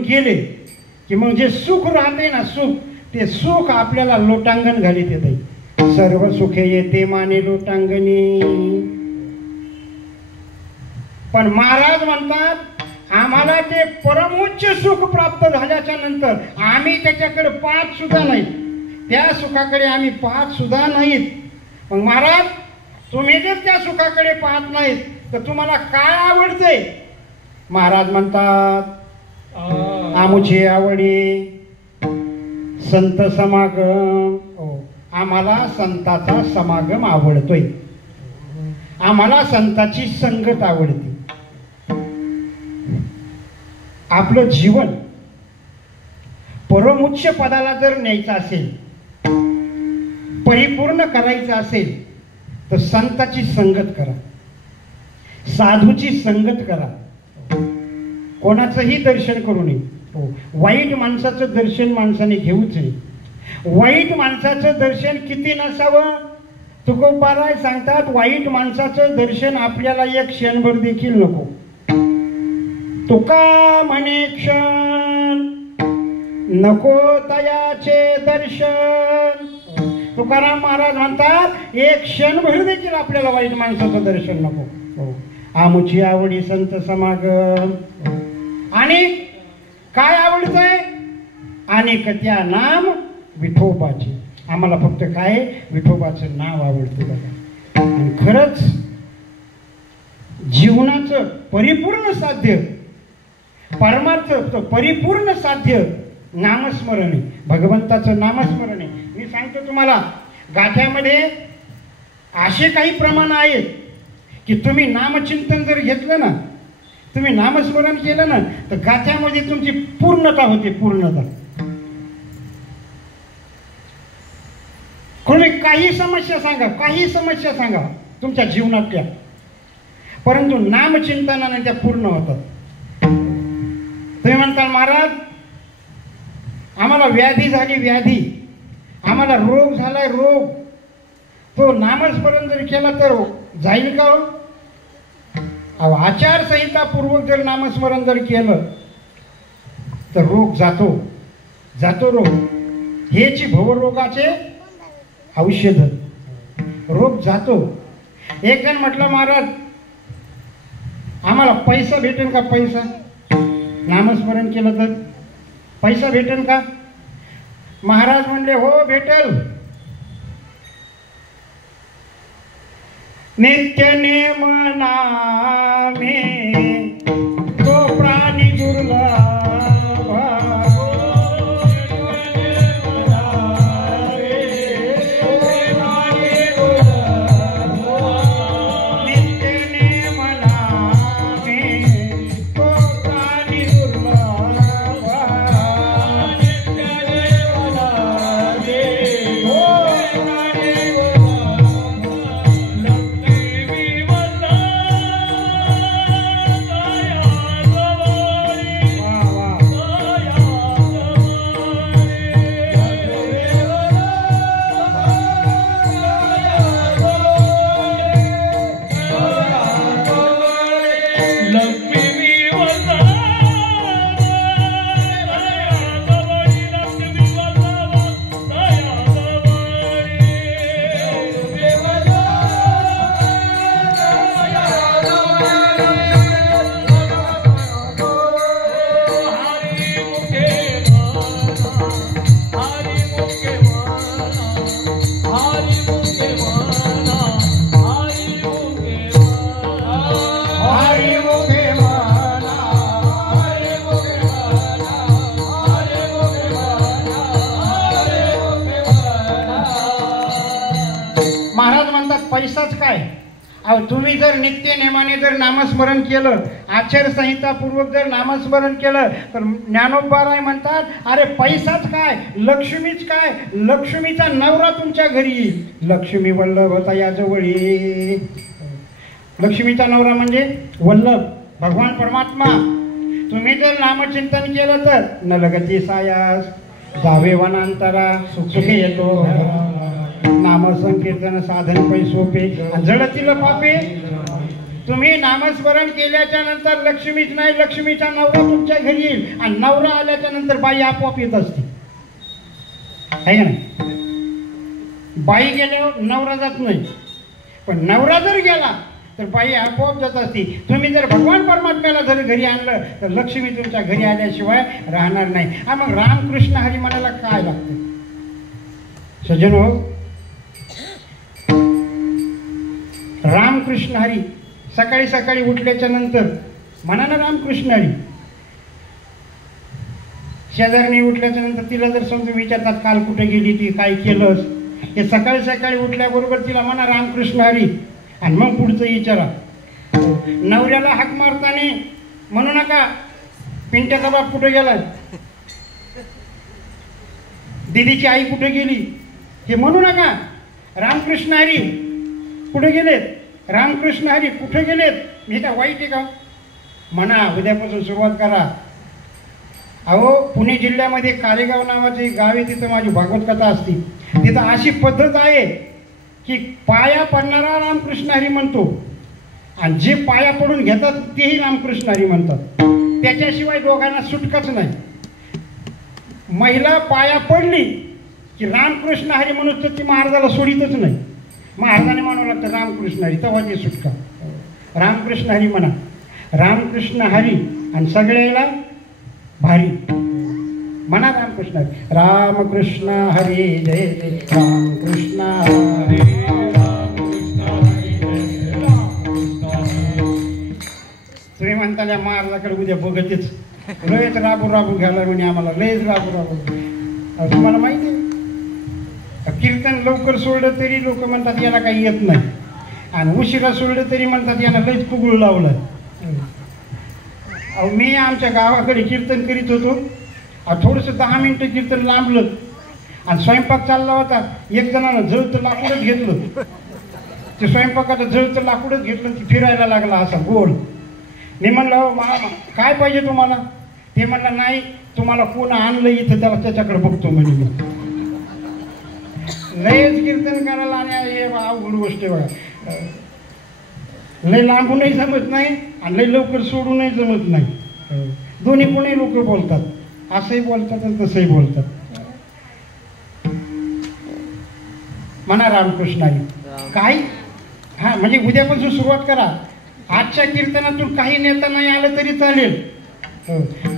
गेले की मग जे सुख राहते ना सुख, ते सुख आपल्याला लोटांगण घालीत येते. सर्व सुखे येते माने लोटांगणी. पण महाराज म्हणतात आम्हाला ते परमोच्च सुख प्राप्त झाल्याच्या नंतर आम्ही त्याच्याकडे पाहत सुद्धा नाही, त्या सुखाकडे आम्ही पाहत सुद्धा नाहीत. मग महाराज तुम्ही जर त्या सुखाकडे पाहत नाहीत तर तुम्हाला काय आवडते? महाराज म्हणतात आमुचे आवडी संत समागम. आम्हाला संताचा समागम आवडतोय, आम्हाला संताची संगत आवडते. आपलं जीवन परमोच्च पदाला जर न्यायचं असेल, परिपूर्ण करायचं असेल तर संताची संगत करा, साधूची संगत करा. कोणाचंही दर्शन करू नये. वाईट माणसाचं दर्शन माणसाने घेऊच नये. वाईट माणसाचं दर्शन किती नसावं? तुकोबाराय सांगतात वाईट माणसाचं दर्शन आपल्याला एक क्षणभर देखील नको. तुका म्हणे क्षण नको तयाचे दर्शन. तुकाराम महाराज म्हणतात एक क्षणभर देखील आपल्याला वाईट माणसाचं दर्शन नको. आमुची आवडी संत समागम. आणि काय आवडतंय? अनेक त्या नाम विठोबाचे. आम्हाला फक्त काय विठोबाचं नाव आवडतं बघा. आणि खरंच जीवनाचं परिपूर्ण साध्य, परमार्थ परिपूर्ण साध्य नामस्मरण आहे, भगवंताचं नामस्मरण आहे. मी सांगतो तुम्हाला गाथ्यामध्ये असे काही प्रमाण आहेत की तुम्ही नामचिंतन जर घेतलं ना, तुम्ही नामस्मरण केलं ना तर गाथ्यामध्ये तुमची पूर्णता होते. पूर्णता. कोणी काही समस्या सांगा, काही समस्या सांगा तुमच्या जीवनातल्या, परंतु नामचिंतनाने त्या पूर्ण होतात. तुम्ही म्हणताल महाराज आम्हाला व्याधी झाली, व्याधी आम्हाला रोग झालाय, रोग तो नामस्मरण जर केला तर जाईल का? आचारसंहिता पूर्वक जर नामस्मरण जर केलं तर रोग जातो, जातो रोग. हेची भवरोगाचे औषध, रोग जातो. एक जण म्हटलं महाराज आम्हाला पैसा भेटेल का? पैसा नामस्मरण केलं तर पैसा भेटेल का? महाराज म्हणले हो भेटेल. नित्य नेम नामे तो प्राणी दुर्लभ महाराज म्हणतात पैसाच काय. अहो तुम्ही जर नित्य नेमाने जर नामस्मरण केलं, आचारसंहिता पूर्वक जर नामस्मरण केलं तर ज्ञानोबाराय म्हणतात अरे पैसाच काय, लक्ष्मीच काय, लक्ष्मीचा नवरा तुमच्या घरी येईल. लक्ष्मी वल्लभ होता याजवळ ये. लक्ष्मीचा नवरा म्हणजे वल्लभ भगवान परमात्मा. तुम्ही जर नामचिंतन केलं तर न लगती सायास जावे वनांतरा सुखे येतो नाम संकीर्तन साधन पै सोपे जडतील पापे. तुम्ही नामस्मरण केल्याच्या नंतर लक्ष्मीच नाही, लक्ष्मीचा नवरा तुमच्या घरी येईल आणि नवरा आल्याच्या नंतर बाई आपोआप येत असते, आहे का नाही. बाई गेल्यावर नवरा जात नाही, पण नवरा जर गेला तर बाई आपोआप जात असते. तुम्ही जर भगवान परमात्म्याला जर घरी आणलं तर लक्ष्मी तुमच्या घरी आल्याशिवाय राहणार नाही. हा मग रामकृष्ण हरी म्हणायला काय लागतं सज्जन हो. रामकृष्ण हरी सकाळी सकाळी उठल्याच्या नंतर म्हणा ना रामकृष्ण हरी. शेजारणी उठल्याच्या नंतर तिला जर समजून विचारतात काल कुठे गेली ती, काय केलंस, हे सकाळी सकाळी उठल्याबरोबर तिला म्हणा रामकृष्ण हरी आणि मग पुढचं विचारा. नवऱ्याला हाक मारताना म्हणू नका पिंट्याचा बाप कुठे गेला, दीदीची आई कुठे गेली, हे म्हणू नका. रामकृष्ण हरी कुठे गेलेत, रामकृष्ण हरी कुठे गेलेत, हे काय वाईट आहे का म्हणा. उद्यापासून सुरुवात करा. अहो पुणे जिल्ह्यामध्ये कारेगाव नावाचे एक गाव आहे, तिथं माझी भागवत कथा असते. तिथं अशी पद्धत आहे की पाया पडणारा रामकृष्ण हरी म्हणतो आणि जे पाया पडून घेतात तेही रामकृष्ण हरी म्हणतात. त्याच्याशिवाय दोघांना सुटकाच नाही. महिला पाया पडली की रामकृष्ण हरी म्हणून तर ती महाराजाला सोडितच नाही. महाराजाने म्हणावं लागतं रामकृष्ण हरी, तेव्हा ते सुटका. रामकृष्ण हरी म्हणा, रामकृष्ण हरी आणि सगळ्याला भारी म्हणा रामकृष्ण हरी. रामकृष्ण हरी जय जय रामकृष्ण हरी. तुम्ही म्हणता महाराजाकडे उद्या बघतेच लयच राबू राबू घ्यायला म्हणे आम्हाला, लयच राबू राबू. तुम्हाला माहिती आहे कीर्तन लवकर सोडलं तरी लोक म्हणतात याला काही येत नाही, आणि उशिरा सोडलं तरी म्हणतात याला लयच कुगुळ लावलं. अहो मी आमच्या गावाकडे कीर्तन करीत होतो. थोडंसं 10 मिनिटं कीर्तन लांबलं आणि स्वयंपाक चालला होता. एक जणानं जळतं लाकूडच घेतलं, ते स्वयंपाकाचं जळतं लाकूडच घेतलं, ती फिरायला लागला असा गोल. मी म्हणलं मला काय पाहिजे तुम्हाला, ते म्हणलं नाही तुम्हाला कोण आणलं इथं त्याला त्याच्याकडे बघतो म्हणजे. मी लयच कीर्तन करायला आणि हे अवघड गोष्ट आहे बघा. लय लांबूनही जमत नाही आणि लय लवकर सोडूनही जमत नाही. दोन्ही कोणी लोक बोलतात, असंही बोलतात आणि तसंही बोलतात. म्हणा रामकृष्ण हरी. काही हा म्हणजे उद्यापासून सुरुवात करा. आजच्या कीर्तनातून काही नेता नाही आलं तरी चालेल,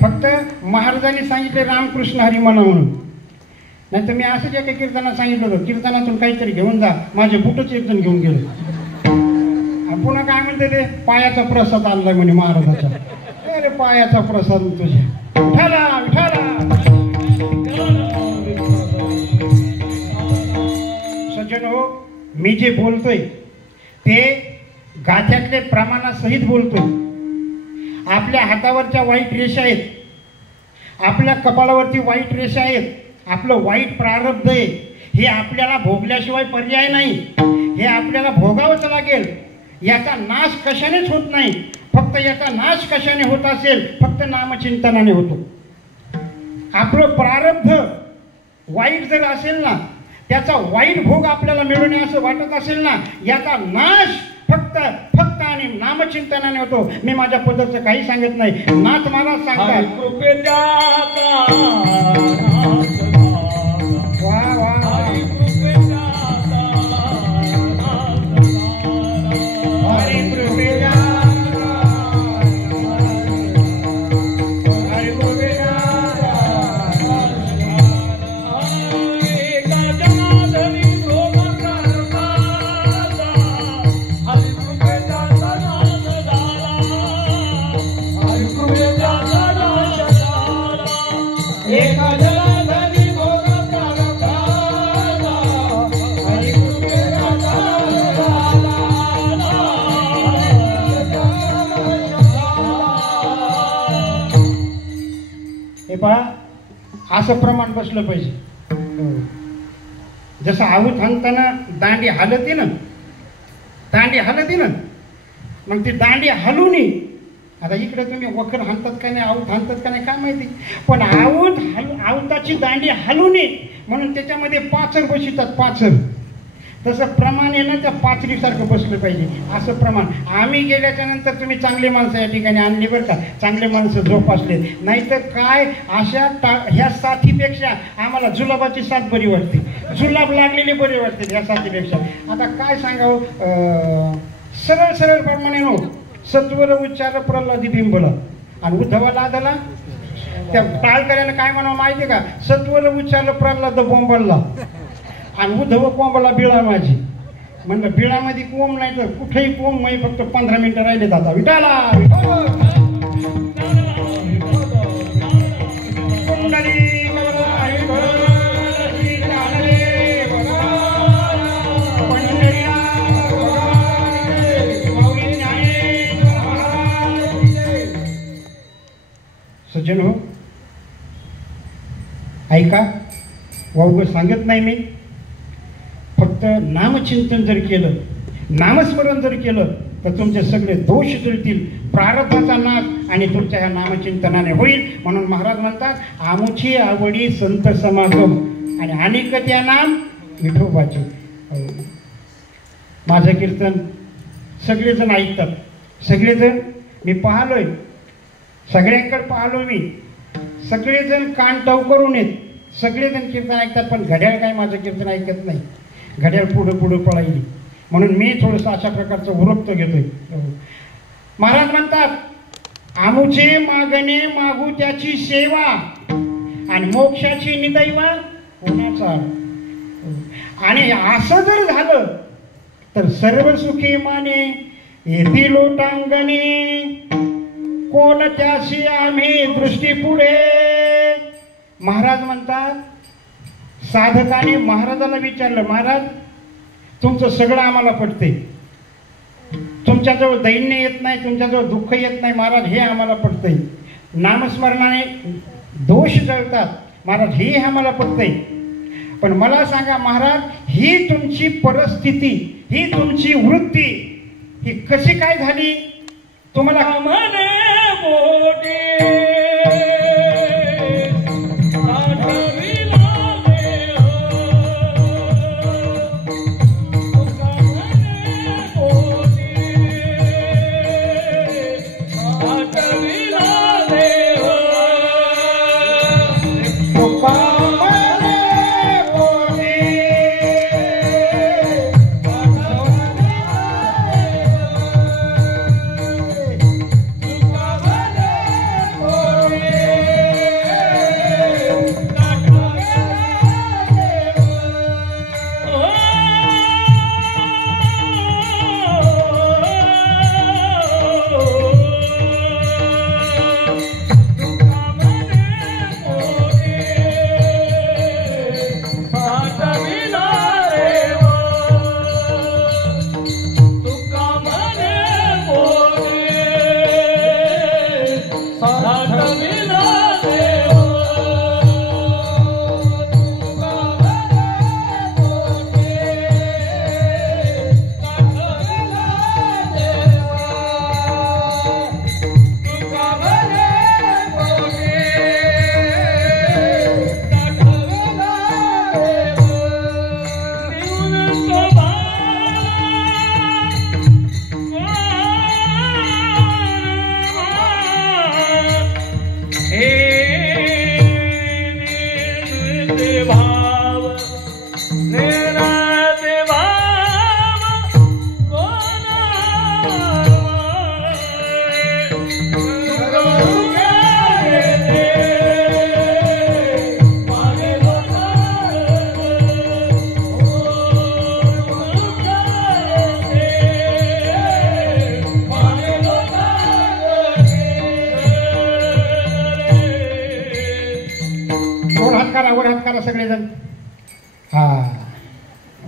फक्त महाराजांनी सांगितले रामकृष्ण हरी म्हणा म्हणून. नाही तर मी असंच एका कीर्तनात सांगितलं होतं कीर्तनातून काहीतरी घेऊन जा, माझे बुटच एक जण घेऊन गेले. पुन्हा काय म्हणते ते पायाचा प्रसाद आणलाय म्हणे महाराजाचा. अरे पायाचा प्रसाद तुझ्या विठाला विठाला. सज्जन हो, मी जे बोलतोय ते गाथ्यातले प्रमाणासहित बोलतोय. आपल्या हातावरच्या वाईट रेषा आहेत, आपल्या कपाळावरती वाईट रेषा आहेत, आपलं वाईट प्रारब्ध आहे. हे आपल्याला भोगल्याशिवाय पर्याय नाही, हे आपल्याला भोगावंच लागेल. याचा नाश कशानेच होत नाही. फक्त याचा नाश कशाने होत असेल, फक्त नामचिंतनाने होतो. आपलं प्रारब्ध वाईट जर असेल ना, त्याचा वाईट भोग आपल्याला मिळू नये असं वाटत असेल ना, याचा नाश फक्त फक्त आणि नामचिंतनाने होतो. मी माझ्या पद्धतीचं काही सांगत नाही, नाथ मला सांगतात. वा वा असं प्रमाण बसलं पाहिजे. जसं आऊत हाणताना दांडी हलती ना, दांडी हलती ना, मग ती दांडी हलू नये. आता इकडे तुम्ही वखर हाणतात का नाही, आऊत हाणतात का नाही काय माहिती, पण आऊताची दांडी हलू नये म्हणून त्याच्यामध्ये पाचर बसतात, पाचर. तसं प्रमाण आहे ना, त्या पाचरीसारखं बसलं पाहिजे असं प्रमाण. आम्ही गेल्याच्या नंतर तुम्ही चांगले माणसं या ठिकाणी आणली बरं का, चांगले माणसं जोपासले. नाहीतर काय अशा ह्या साथीपेक्षा आम्हाला जुलाबाची साथ बरी वाटते, जुलाब लागलेली बरी वाटते ह्या साथीपेक्षा. आता काय सांगावं, सरळ सरळ प्रमाणे नो सत्वर उच्चार प्रल्हादी बिंबला आणि उद्धवाला आदला. त्या टाळकऱ्यानं काय म्हणावं माहिती का, सत्वर उच्चार प्रल्हाद बोंबलला आणि उद्धव कोंबला बिळा माझी. म्हणलं बिळामध्ये कोंब नाही तर कुठेही कोंब नाही, फक्त 15 मिनिटं राहिले दादा. विठाला सज्जन हो, ऐका, वावग सांगत नाही मी. फक्त नामचिंतन जर केलं, नामस्मरण जर केलं तर तुमचे सगळे दोष जळतील, प्रारब्धाचा नाश आणि तुमच्या ह्या नामचिंतनाने होईल. म्हणून महाराज म्हणतात, आमुची आवडी संत समागम आणि अनेक त्या नाम विठोबाचे. माझं कीर्तन सगळेजण ऐकतात, सगळेजण. मी पाहलोय, सगळ्यांकडे पाहलो मी, सगळेजण कान टव करून येत, सगळेजण कीर्तन ऐकतात, पण घड्याळ काय माझं कीर्तन ऐकत नाही. घड्याळ पुढं पुढं पळायली. म्हणून मी थोडंसं अशा प्रकारचं उरक्त घेतोय. महाराज म्हणतात, आमुचे मागणे मागू त्याची सेवा आणि मोक्षाची निदैवा कोणाचा. आणि असं जर झालं तर सर्व सुखी माने येती लोटांगणे, कोण त्याशी आम्ही दृष्टी पुढे. महाराज म्हणतात, साधकाने महाराजाला विचारलं, महाराज तुमचं सगळं आम्हाला पटते, तुमच्याजवळ दैन्य येत नाही, तुमच्याजवळ दुःख येत नाही महाराज, हे आम्हाला पटतंय. नामस्मरणाने दोष जळतात महाराज, हे आम्हाला पटतंय. पण मला सांगा महाराज, ही तुमची परिस्थिती, ही तुमची वृत्ती, ही कशी काय झाली? तुम्हाला म्हणे मोठे Oh भाव नेनाचे भाव कोणा वर हात करा सगळेजण. हा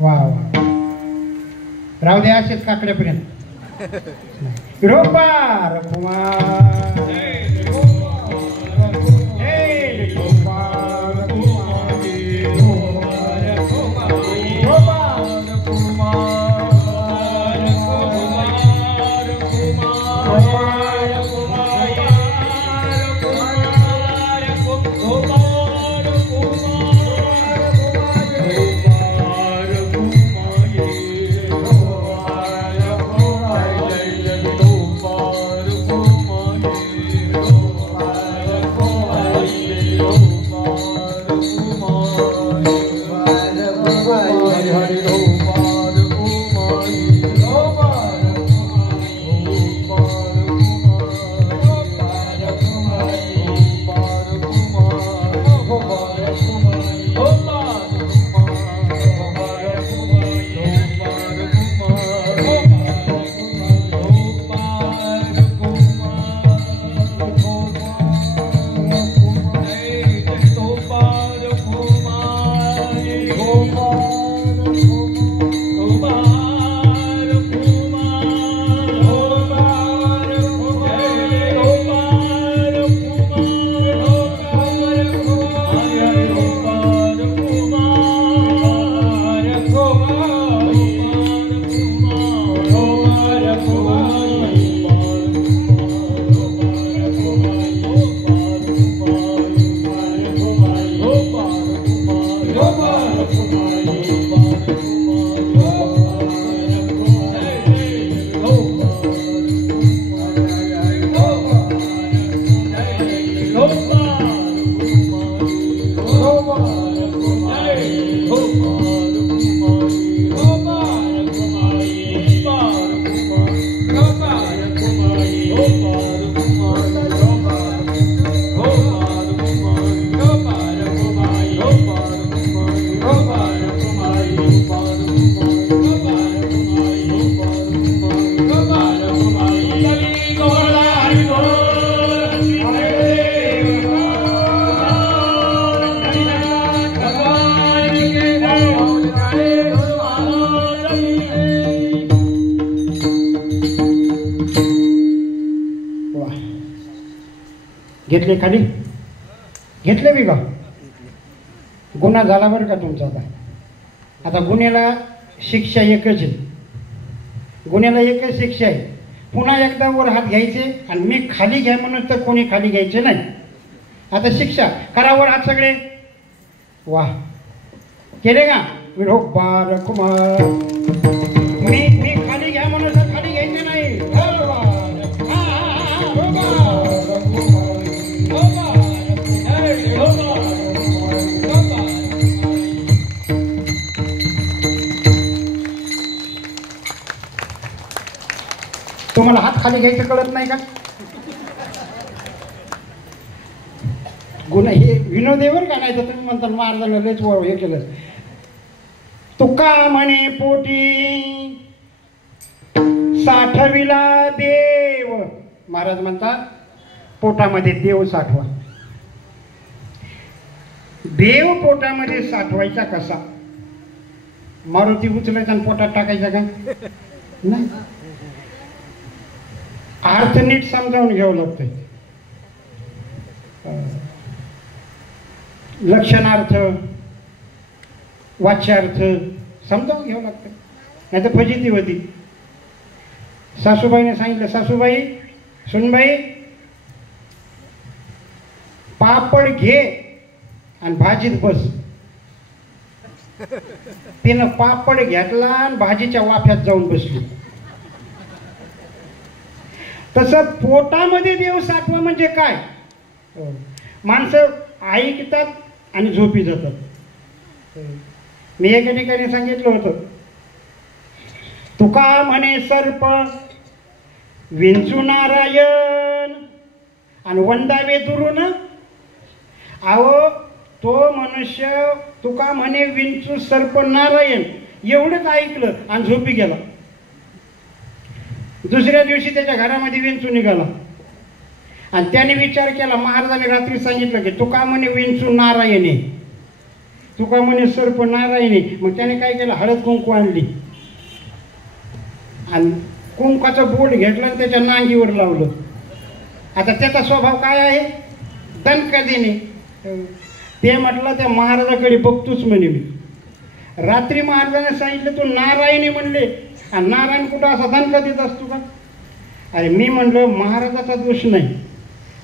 वा वा राहू द्या असेच काकड्यापर्यंत. रोपार कुमार घेतले खाली घेतले बी का गुन्हा झाला बरं का तुमचा. आता गुन्ह्याला शिक्षा एकच आहे. गुन्ह्याला एकच शिक्षा आहे. पुन्हा एकदा वर हात घ्यायचे आणि मी खाली घ्या म्हणून तर कोणी खाली घ्यायचे नाही. आता शिक्षा करा वर हात सगळे. वा केले का विरोबार कुमार. मी खाली घ्या म्हणून तर खाली घ्यायचे नाही. तुम्हाला हात खाली घ्यायचं कळत नाही का. गुन्हा हे विनोदेवर का नाही तर तुम्ही म्हणता महाराजांना लयच हे केलं. तुका म्हणे पोटी साठविला देव. महाराज म्हणतात पोटामध्ये देव साठवा. देव पोटामध्ये साठवायचा कसा. मारुती उचलायचा आणि पोटात टाकायचा का नाही. अर्थ नीट समजावून घ्यावं लागतंय. लक्षणार्थ वाच्यार्थ समजावून घ्यावं लागतं नाही तर फजिती होती. सासूबाईने सांगितलं सासूबाई सुनबाई पापड घे आणि भाजीत बस. तिनं पापड घेतला आणि भाजीच्या वाफ्यात जाऊन बसली. तसं पोटामध्ये देव साठवा म्हणजे काय. माणसं ऐकतात आणि झोपी जातात. मी एका ठिकाणी सांगितलं होतं, तुका म्हणे सर्प विंचू नारायण आणि वंदावे दुरून. अहो तो मनुष्य तुका म्हणे विंचू सर्प नारायण एवढंच ऐकलं आणि झोपी गेला. दुसऱ्या दिवशी त्याच्या घरामध्ये विंचू निघाला आणि त्याने विचार केला, महाराजांनी रात्री सांगितलं की तुका म्हणे विंचू नारायण आहे, तुका म्हणे सर्प नारायण आहे. मग त्याने काय केलं, हळद कुंकू आणली आणि कुंकाचं बोट घेतलं आणि त्याच्या नांगीवर लावलं. आता त्याचा स्वभाव काय आहे, दणका देणे. ते म्हटलं त्या महाराजाकडे बघतोच म्हणे मी. रात्री महाराजांनी सांगितलं तू नारायणी म्हणले आणि नारायण कुठं असा दणका देत असतो का. अरे मी म्हणलं महाराजाचा दोष नाही,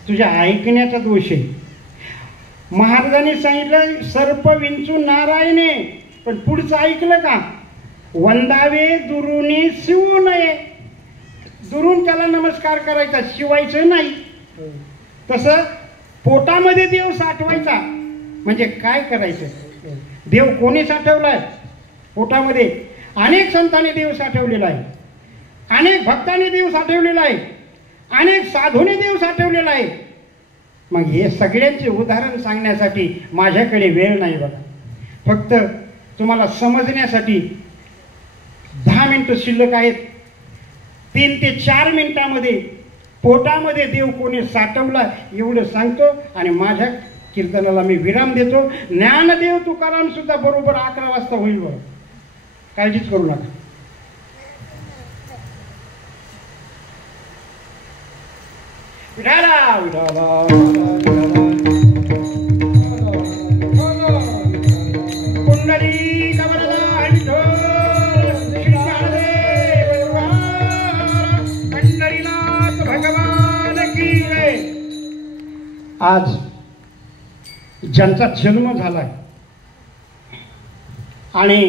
तुझ्या ऐकण्याचा दोष आहे. महाराजांनी सांगितलं सर्प विंचू नारायणे, पण पुढचं ऐकलं का, वंदावे दुरुनी शिवू नये. दुरून त्याला नमस्कार करायचा, शिवायचं नाही. तसं पोटामध्ये देव साठवायचा म्हणजे काय करायचं, देव कोणी साठवलाय पोटामध्ये. अनेक संतांनी देव साठवलेला आहे, अनेक भक्तांनी देव साठवलेला आहे, अनेक साधूने देव साठवलेला आहे. मग हे सगळ्यांचे उदाहरण सांगण्यासाठी माझ्याकडे वेळ नाही बघा. फक्त तुम्हाला समजण्यासाठी 10 मिनिटं शिल्लक आहेत. 3 ते 4 मिनिटामध्ये पोटामध्ये देव कोणी साठवला एवढं सांगतो आणि माझ्या कीर्तनाला मी विराम देतो. ज्ञानदेव तुकाराम सुद्धा बरोबर 11 वाजता होईल बरं, काळजीच करू नका. विठाला विठाला पुंडली कमलदा पंढरीनाथ भगवान की जय. आज ज्यांचा जन्म झालाय आणि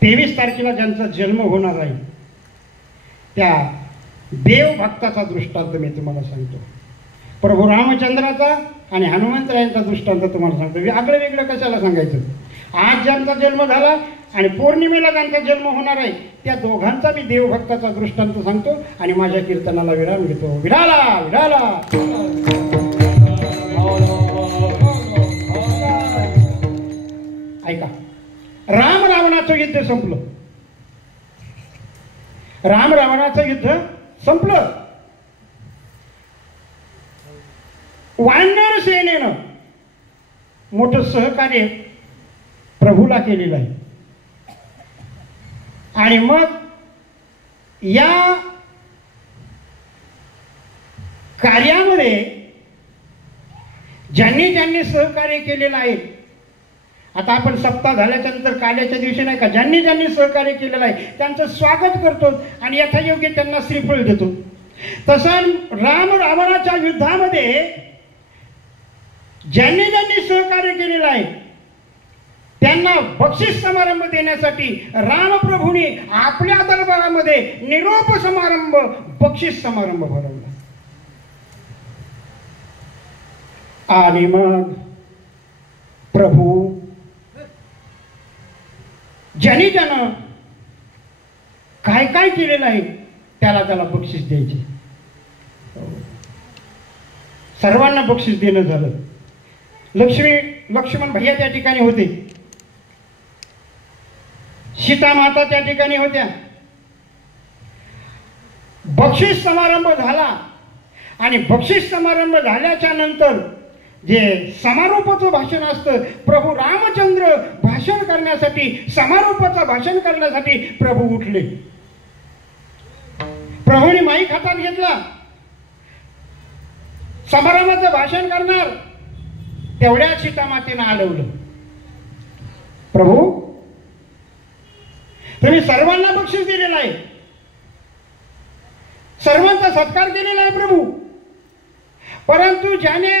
23 तारखेला ज्यांचा जन्म होणार आहे त्या देवभक्ताचा दृष्टांत मी तुम्हाला सांगतो. प्रभू रामचंद्राचा आणि हनुमंतरायांचा दृष्टांत तुम्हाला सांगतो. आगळं वेगळं कशाला सांगायचं. आज ज्यांचा जन्म झाला आणि पौर्णिमेला ज्यांचा जन्म होणार आहे त्या दोघांचा मी देवभक्ताचा दृष्टांत सांगतो आणि माझ्या कीर्तनाला विराम घेतो. विडाला विडाला. ऐका, राम रावणाचं युद्ध संपलं. राम रावणाचं युद्ध संपलं. वानर सेनेनं मोठं सहकार्य प्रभूला केलेलं आहे आणि मग या कार्यामध्ये ज्यांनी ज्यांनी सहकार्य केलेलं आहे, आता आपण सप्ताह झाल्याच्या नंतर काल्याच्या दिवशी नाही का, ज्यांनी ज्यांनी सहकार्य केलेलं आहे त्यांचं स्वागत करतो आणि यथायोग्य त्यांना श्रीफळ देतो. तसं राम रावणाच्या युद्धामध्ये ज्यांनी ज्यांनी सहकार्य केलेलं आहे त्यांना बक्षीस समारंभ देण्यासाठी रामप्रभूंनी आपल्या दरबारामध्ये निरोप समारंभ, बक्षीस समारंभ भरवला. आणि मग प्रभू ज्याने ज्यानं काय काय केलेलं आहे त्याला त्याला बक्षीस द्यायचे. सर्वांना बक्षीस देणं झालं. लक्ष्मण भैया त्या ठिकाणी होते, सीता माता त्या ठिकाणी होत्या. बक्षीस समारंभ झाला आणि बक्षीस समारंभ झाल्याच्या नंतर जे समारोपाचं भाषण असतं, प्रभू रामचंद्र भाषण करण्यासाठी, समारोपाचं भाषण करण्यासाठी प्रभू उठले. प्रभूने माईक हातात घेतला, समारंभाचं भाषण करणार. तेवढ्या सीतामातेनं आलवलं, प्रभू तुम्ही सर्वांना बक्षीस दिलेलं आहे, सर्वांचा सत्कार केलेला आहे प्रभू, परंतु ज्याने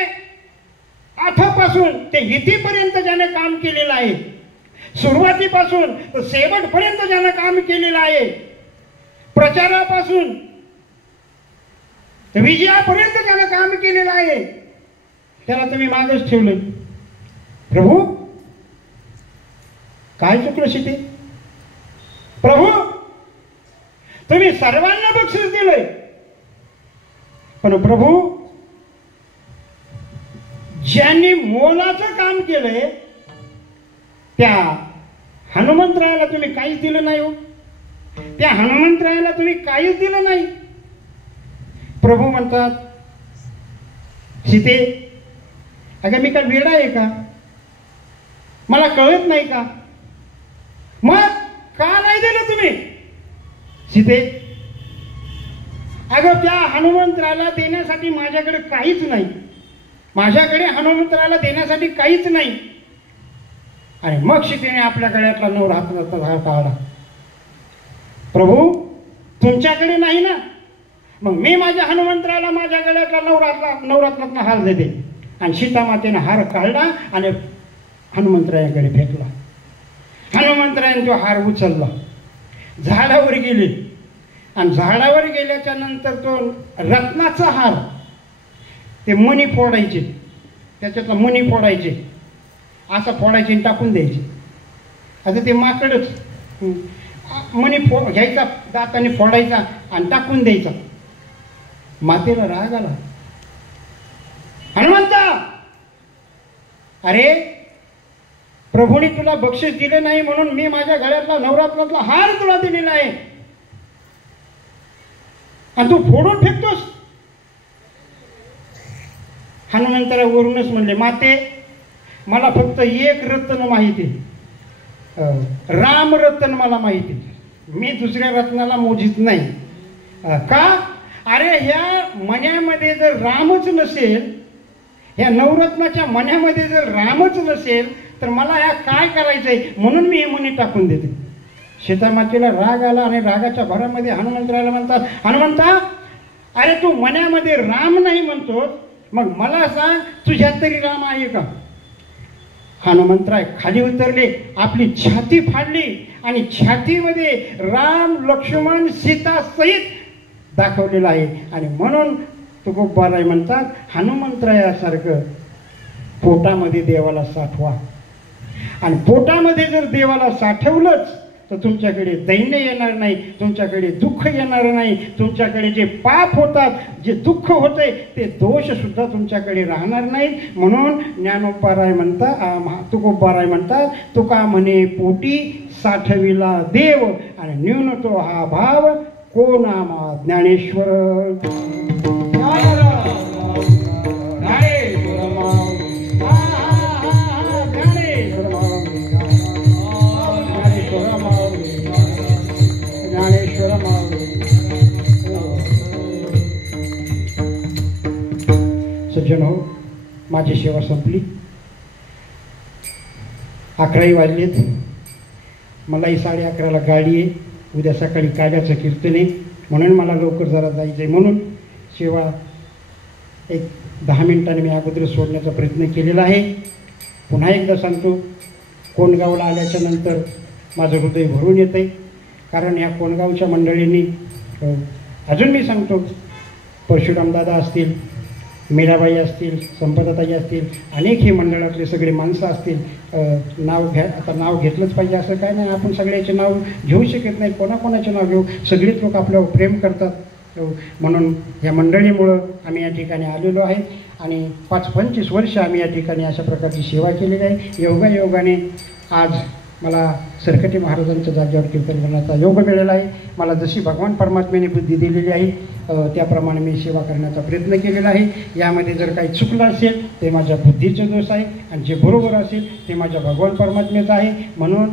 आठापासून ते इथेपर्यंत ज्याने काम केलेलं आहे, सुरुवातीपासून तर शेवटपर्यंत ज्याने काम केलेलं आहे, प्रचारापासून विजयापर्यंत ज्याने काम केलेलं आहे त्याला तुम्ही मागच ठेवलं. प्रभू काय चुकलं सीते? प्रभू तुम्ही सर्वांना बक्षीस दिलंय, पण प्रभू ज्यांनी मोलाचं काम केलंय त्या हनुमंतरायाला तुम्ही काहीच दिलं नाही हो. त्या हनुमंतरायाला तुम्ही काहीच दिलं नाही. प्रभू म्हणतात, सीते अगं मी काय वेडा आहे का? मला कळत नाही का? मग का नाही दिलं तुम्ही? सीते अगं त्या हनुमंतराला देण्यासाठी माझ्याकडे काहीच नाही. माझ्याकडे हनुमंतराला देण्यासाठी काहीच नाही. आणि मग सीतेने आपल्या गळ्यातला नवरत्नाचा हार काढला. प्रभू तुमच्याकडे नाही ना, मग मी माझ्या हनुमंतराला माझ्या गळ्यातला नवरत्नाचा हार देते. आणि सीतामातेने हार काढला आणि हनुमंतरायाकडे फेकला. हनुमंतरायाने तो हार उचलला, झाडावर गेले आणि झाडावर गेल्याच्या नंतर तो रत्नाचा हार, ते मणी फोडायचे, त्याच्यातला मणी फोडायचे, असं फोडायचे आणि टाकून द्यायचे. आता ते माकडच मणी घ्यायचा, दाताने फोडायचा आणि टाकून द्यायचा. मातेला राग आला. हनुमंता अरे प्रभूने तुला बक्षीस दिले नाही म्हणून मी माझ्या गळ्यातला नवरत्नातला हार तुला दिलेला आहे आणि तू फोडून फेकतोस. हनुमंतरा वरूनच म्हणले, माते मला फक्त एक रत्न माहिती, राम रत्न मला माहिती, मी दुसऱ्या रत्नाला मोजीत नाही. का? अरे ह्या मण्यामध्ये जर रामच नसेल, ह्या नवरत्नाच्या मण्यामध्ये जर रामच नसेल तर मला ह्या काय करायचंय, म्हणून मी हे मणी टाकून देते. सीतामातेला राग आला आणि रागाच्या भरामध्ये हनुमंतराला म्हणतात, हनुमंता अरे तू मण्यामध्ये राम नाही म्हणतोस, मग मला सांग तुझ्यात तरी राम आहे का? हनुमंतराय खाली उतरले, आपली छाती फाडली आणि छातीमध्ये राम लक्ष्मण सीता सहित दाखवलेलं आहे. आणि म्हणून तुकोबाराय म्हणतात, हनुमंतरायासारखं पोटामध्ये देवाला साठवा. आणि पोटामध्ये जर देवाला साठवलंच तर तुमच्याकडे दैन्य येणार नाही, तुमच्याकडे दुःख येणार नाही, तुमच्याकडे जे पाप होतात, जे दुःख होते ते दोष सुद्धा तुमच्याकडे राहणार नाहीत. म्हणून ज्ञानोबाराय म्हणतात, तुकोबाराय म्हणतात, तुका म्हणे पोटी साठविला देव आणि न्यून तो हा भाव कोणामा ज्ञानेश्वर. सज्जन हो, माझी सेवा संपली. 11 वाजलेत. मलाही 11:30ला गाडी आहे. उद्या सकाळी काव्याचं कीर्तन आहे, म्हणून मला लवकर जरा जायचं आहे. म्हणून सेवा एक 10 मिनिटांनी मी अगोदर सोडण्याचा प्रयत्न केलेला आहे. पुन्हा एकदा सांगतो, कोंडगावला आल्याच्या नंतर माझं हृदय भरून येतं आहे. कारण या कोंडगावच्या मंडळींनी, अजून मी सांगतो, परशुरामदादा असतील, मीराबाई असतील, संपदाताई असतील, अनेक हे मंडळातले सगळे माणसं असतील. आता नाव घेतलंच पाहिजे असं काय नाही, आपण सगळ्याचे नाव घेऊ शकत नाही, कोणाकोणाचे नाव घेऊ. सगळेच लोक आपल्यावर प्रेम करतात. म्हणून या मंडळीमुळं आम्ही या ठिकाणी आलेलो आहे आणि 25 वर्ष आम्ही या ठिकाणी अशा प्रकारची सेवा केलेली आहे. योगायोगाने आज मला सरकटे महाराजांच्या जागेवर कीर्तन करण्याचा योग मिळाला आहे. मला जशी भगवान परमात्म्याने बुद्धी दिलेली आहे त्याप्रमाणे मी सेवा करण्याचा प्रयत्न केलेला आहे. यामध्ये जर काही चुकलं असेल ते माझ्या बुद्धीचा दोष आहे आणि जे बरोबर असेल ते माझ्या भगवान परमात्म्याचं आहे. म्हणून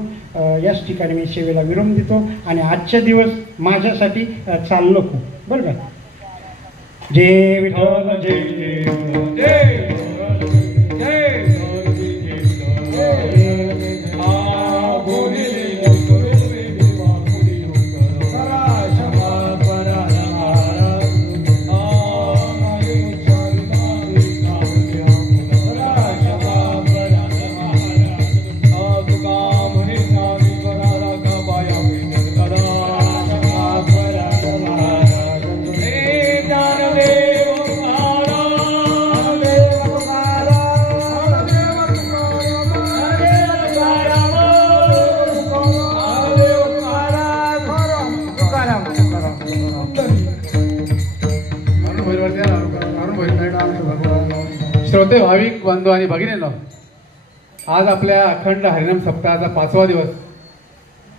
याच ठिकाणी मी सेवेला विराम देतो आणि आजचा दिवस माझ्यासाठी चाललो खूप, बरं का. जय विठ्ठल, जय जय जय ज्ञानदेव महाराज श्रोते भाविक बंधू आणि भगिनींनो, आज आपल्या अखंड हरिनाम सप्ताहाचा 5वा दिवस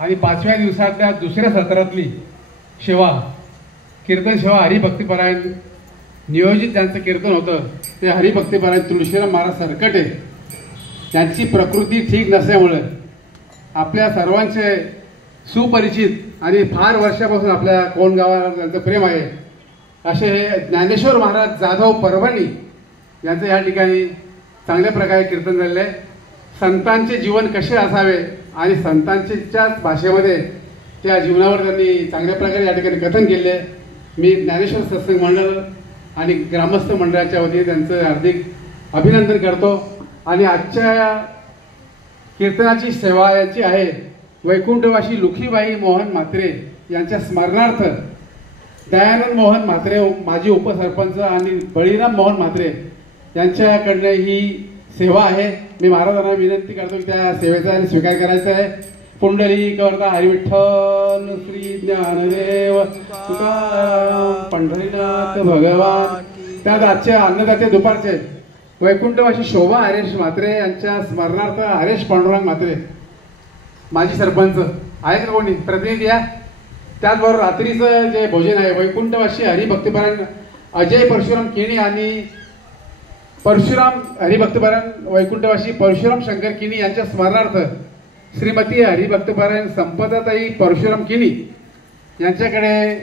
आणि 5व्या दिवसातल्या दुसऱ्या सत्रातली सेवा, कीर्तन सेवा हरिभक्तीपरायण नियोजित ज्यांचं कीर्तन होतं ते हरिभक्तीपरायण तुळशीराम महाराज सरकटे त्यांची प्रकृती ठीक नसल्यामुळे आपल्या सर्वांचे सुपरिचित आणि फार वर्षापासून आपल्या कोण गावाला त्यांचं प्रेम आहे असे हे ज्ञानेश्वर महाराज जाधव परभणी यांचं या ठिकाणी चांगल्या प्रकारे कीर्तन झालेलं आहे. संतांचे जीवन कसे असावे आणि संतांच्याच भाषेमध्ये त्या जीवनावर त्यांनी चांगल्या प्रकारे या ठिकाणी कथन केले. मी ज्ञानेश्वर सत्संग मंडळ आणि ग्रामस्थ मंडळाच्या वतीने त्यांचं हार्दिक अभिनंदन करतो. आणि आजच्या कीर्तनाची सेवा यांची आहे वैकुंठवासी लुखीबाई मोहन म्हात्रे यांच्या स्मरणार्थ दयानंद मोहन म्हात्रे माजी उपसरपंच आणि बळीराम मोहन म्हात्रे यांच्याकडनं ही सेवा आहे. मी महाराजांना विनंती करतो की त्या सेवेचा स्वीकार करायचा आहे. पुंडलिक वरदा हरिविठ्ठल श्री ज्ञानदेव तुकाराम पंढरीनाथ भगवान. त्यात आजचे अन्नदाते दुपारचे वैकुंठवासी शोभा हरेश म्हात्रे यांच्या स्मरणार्थ हरेश पांडुरंग म्हात्रे माजी सरपंच आहेत का कोणी प्रतिनिधी या. त्याचबरोबर रात्रीचं जे भोजन आहे वैकुंठवासी हरिभक्तीपरायण अजय परशुराम किणी आणि परशुराम हरिभक्तपरायण वैकुंठवासी परशुराम शंकर किनी यांच्या स्मरणार्थ श्रीमती हरिभक्तपरायण संपदाताई परशुराम किनी यांच्याकडे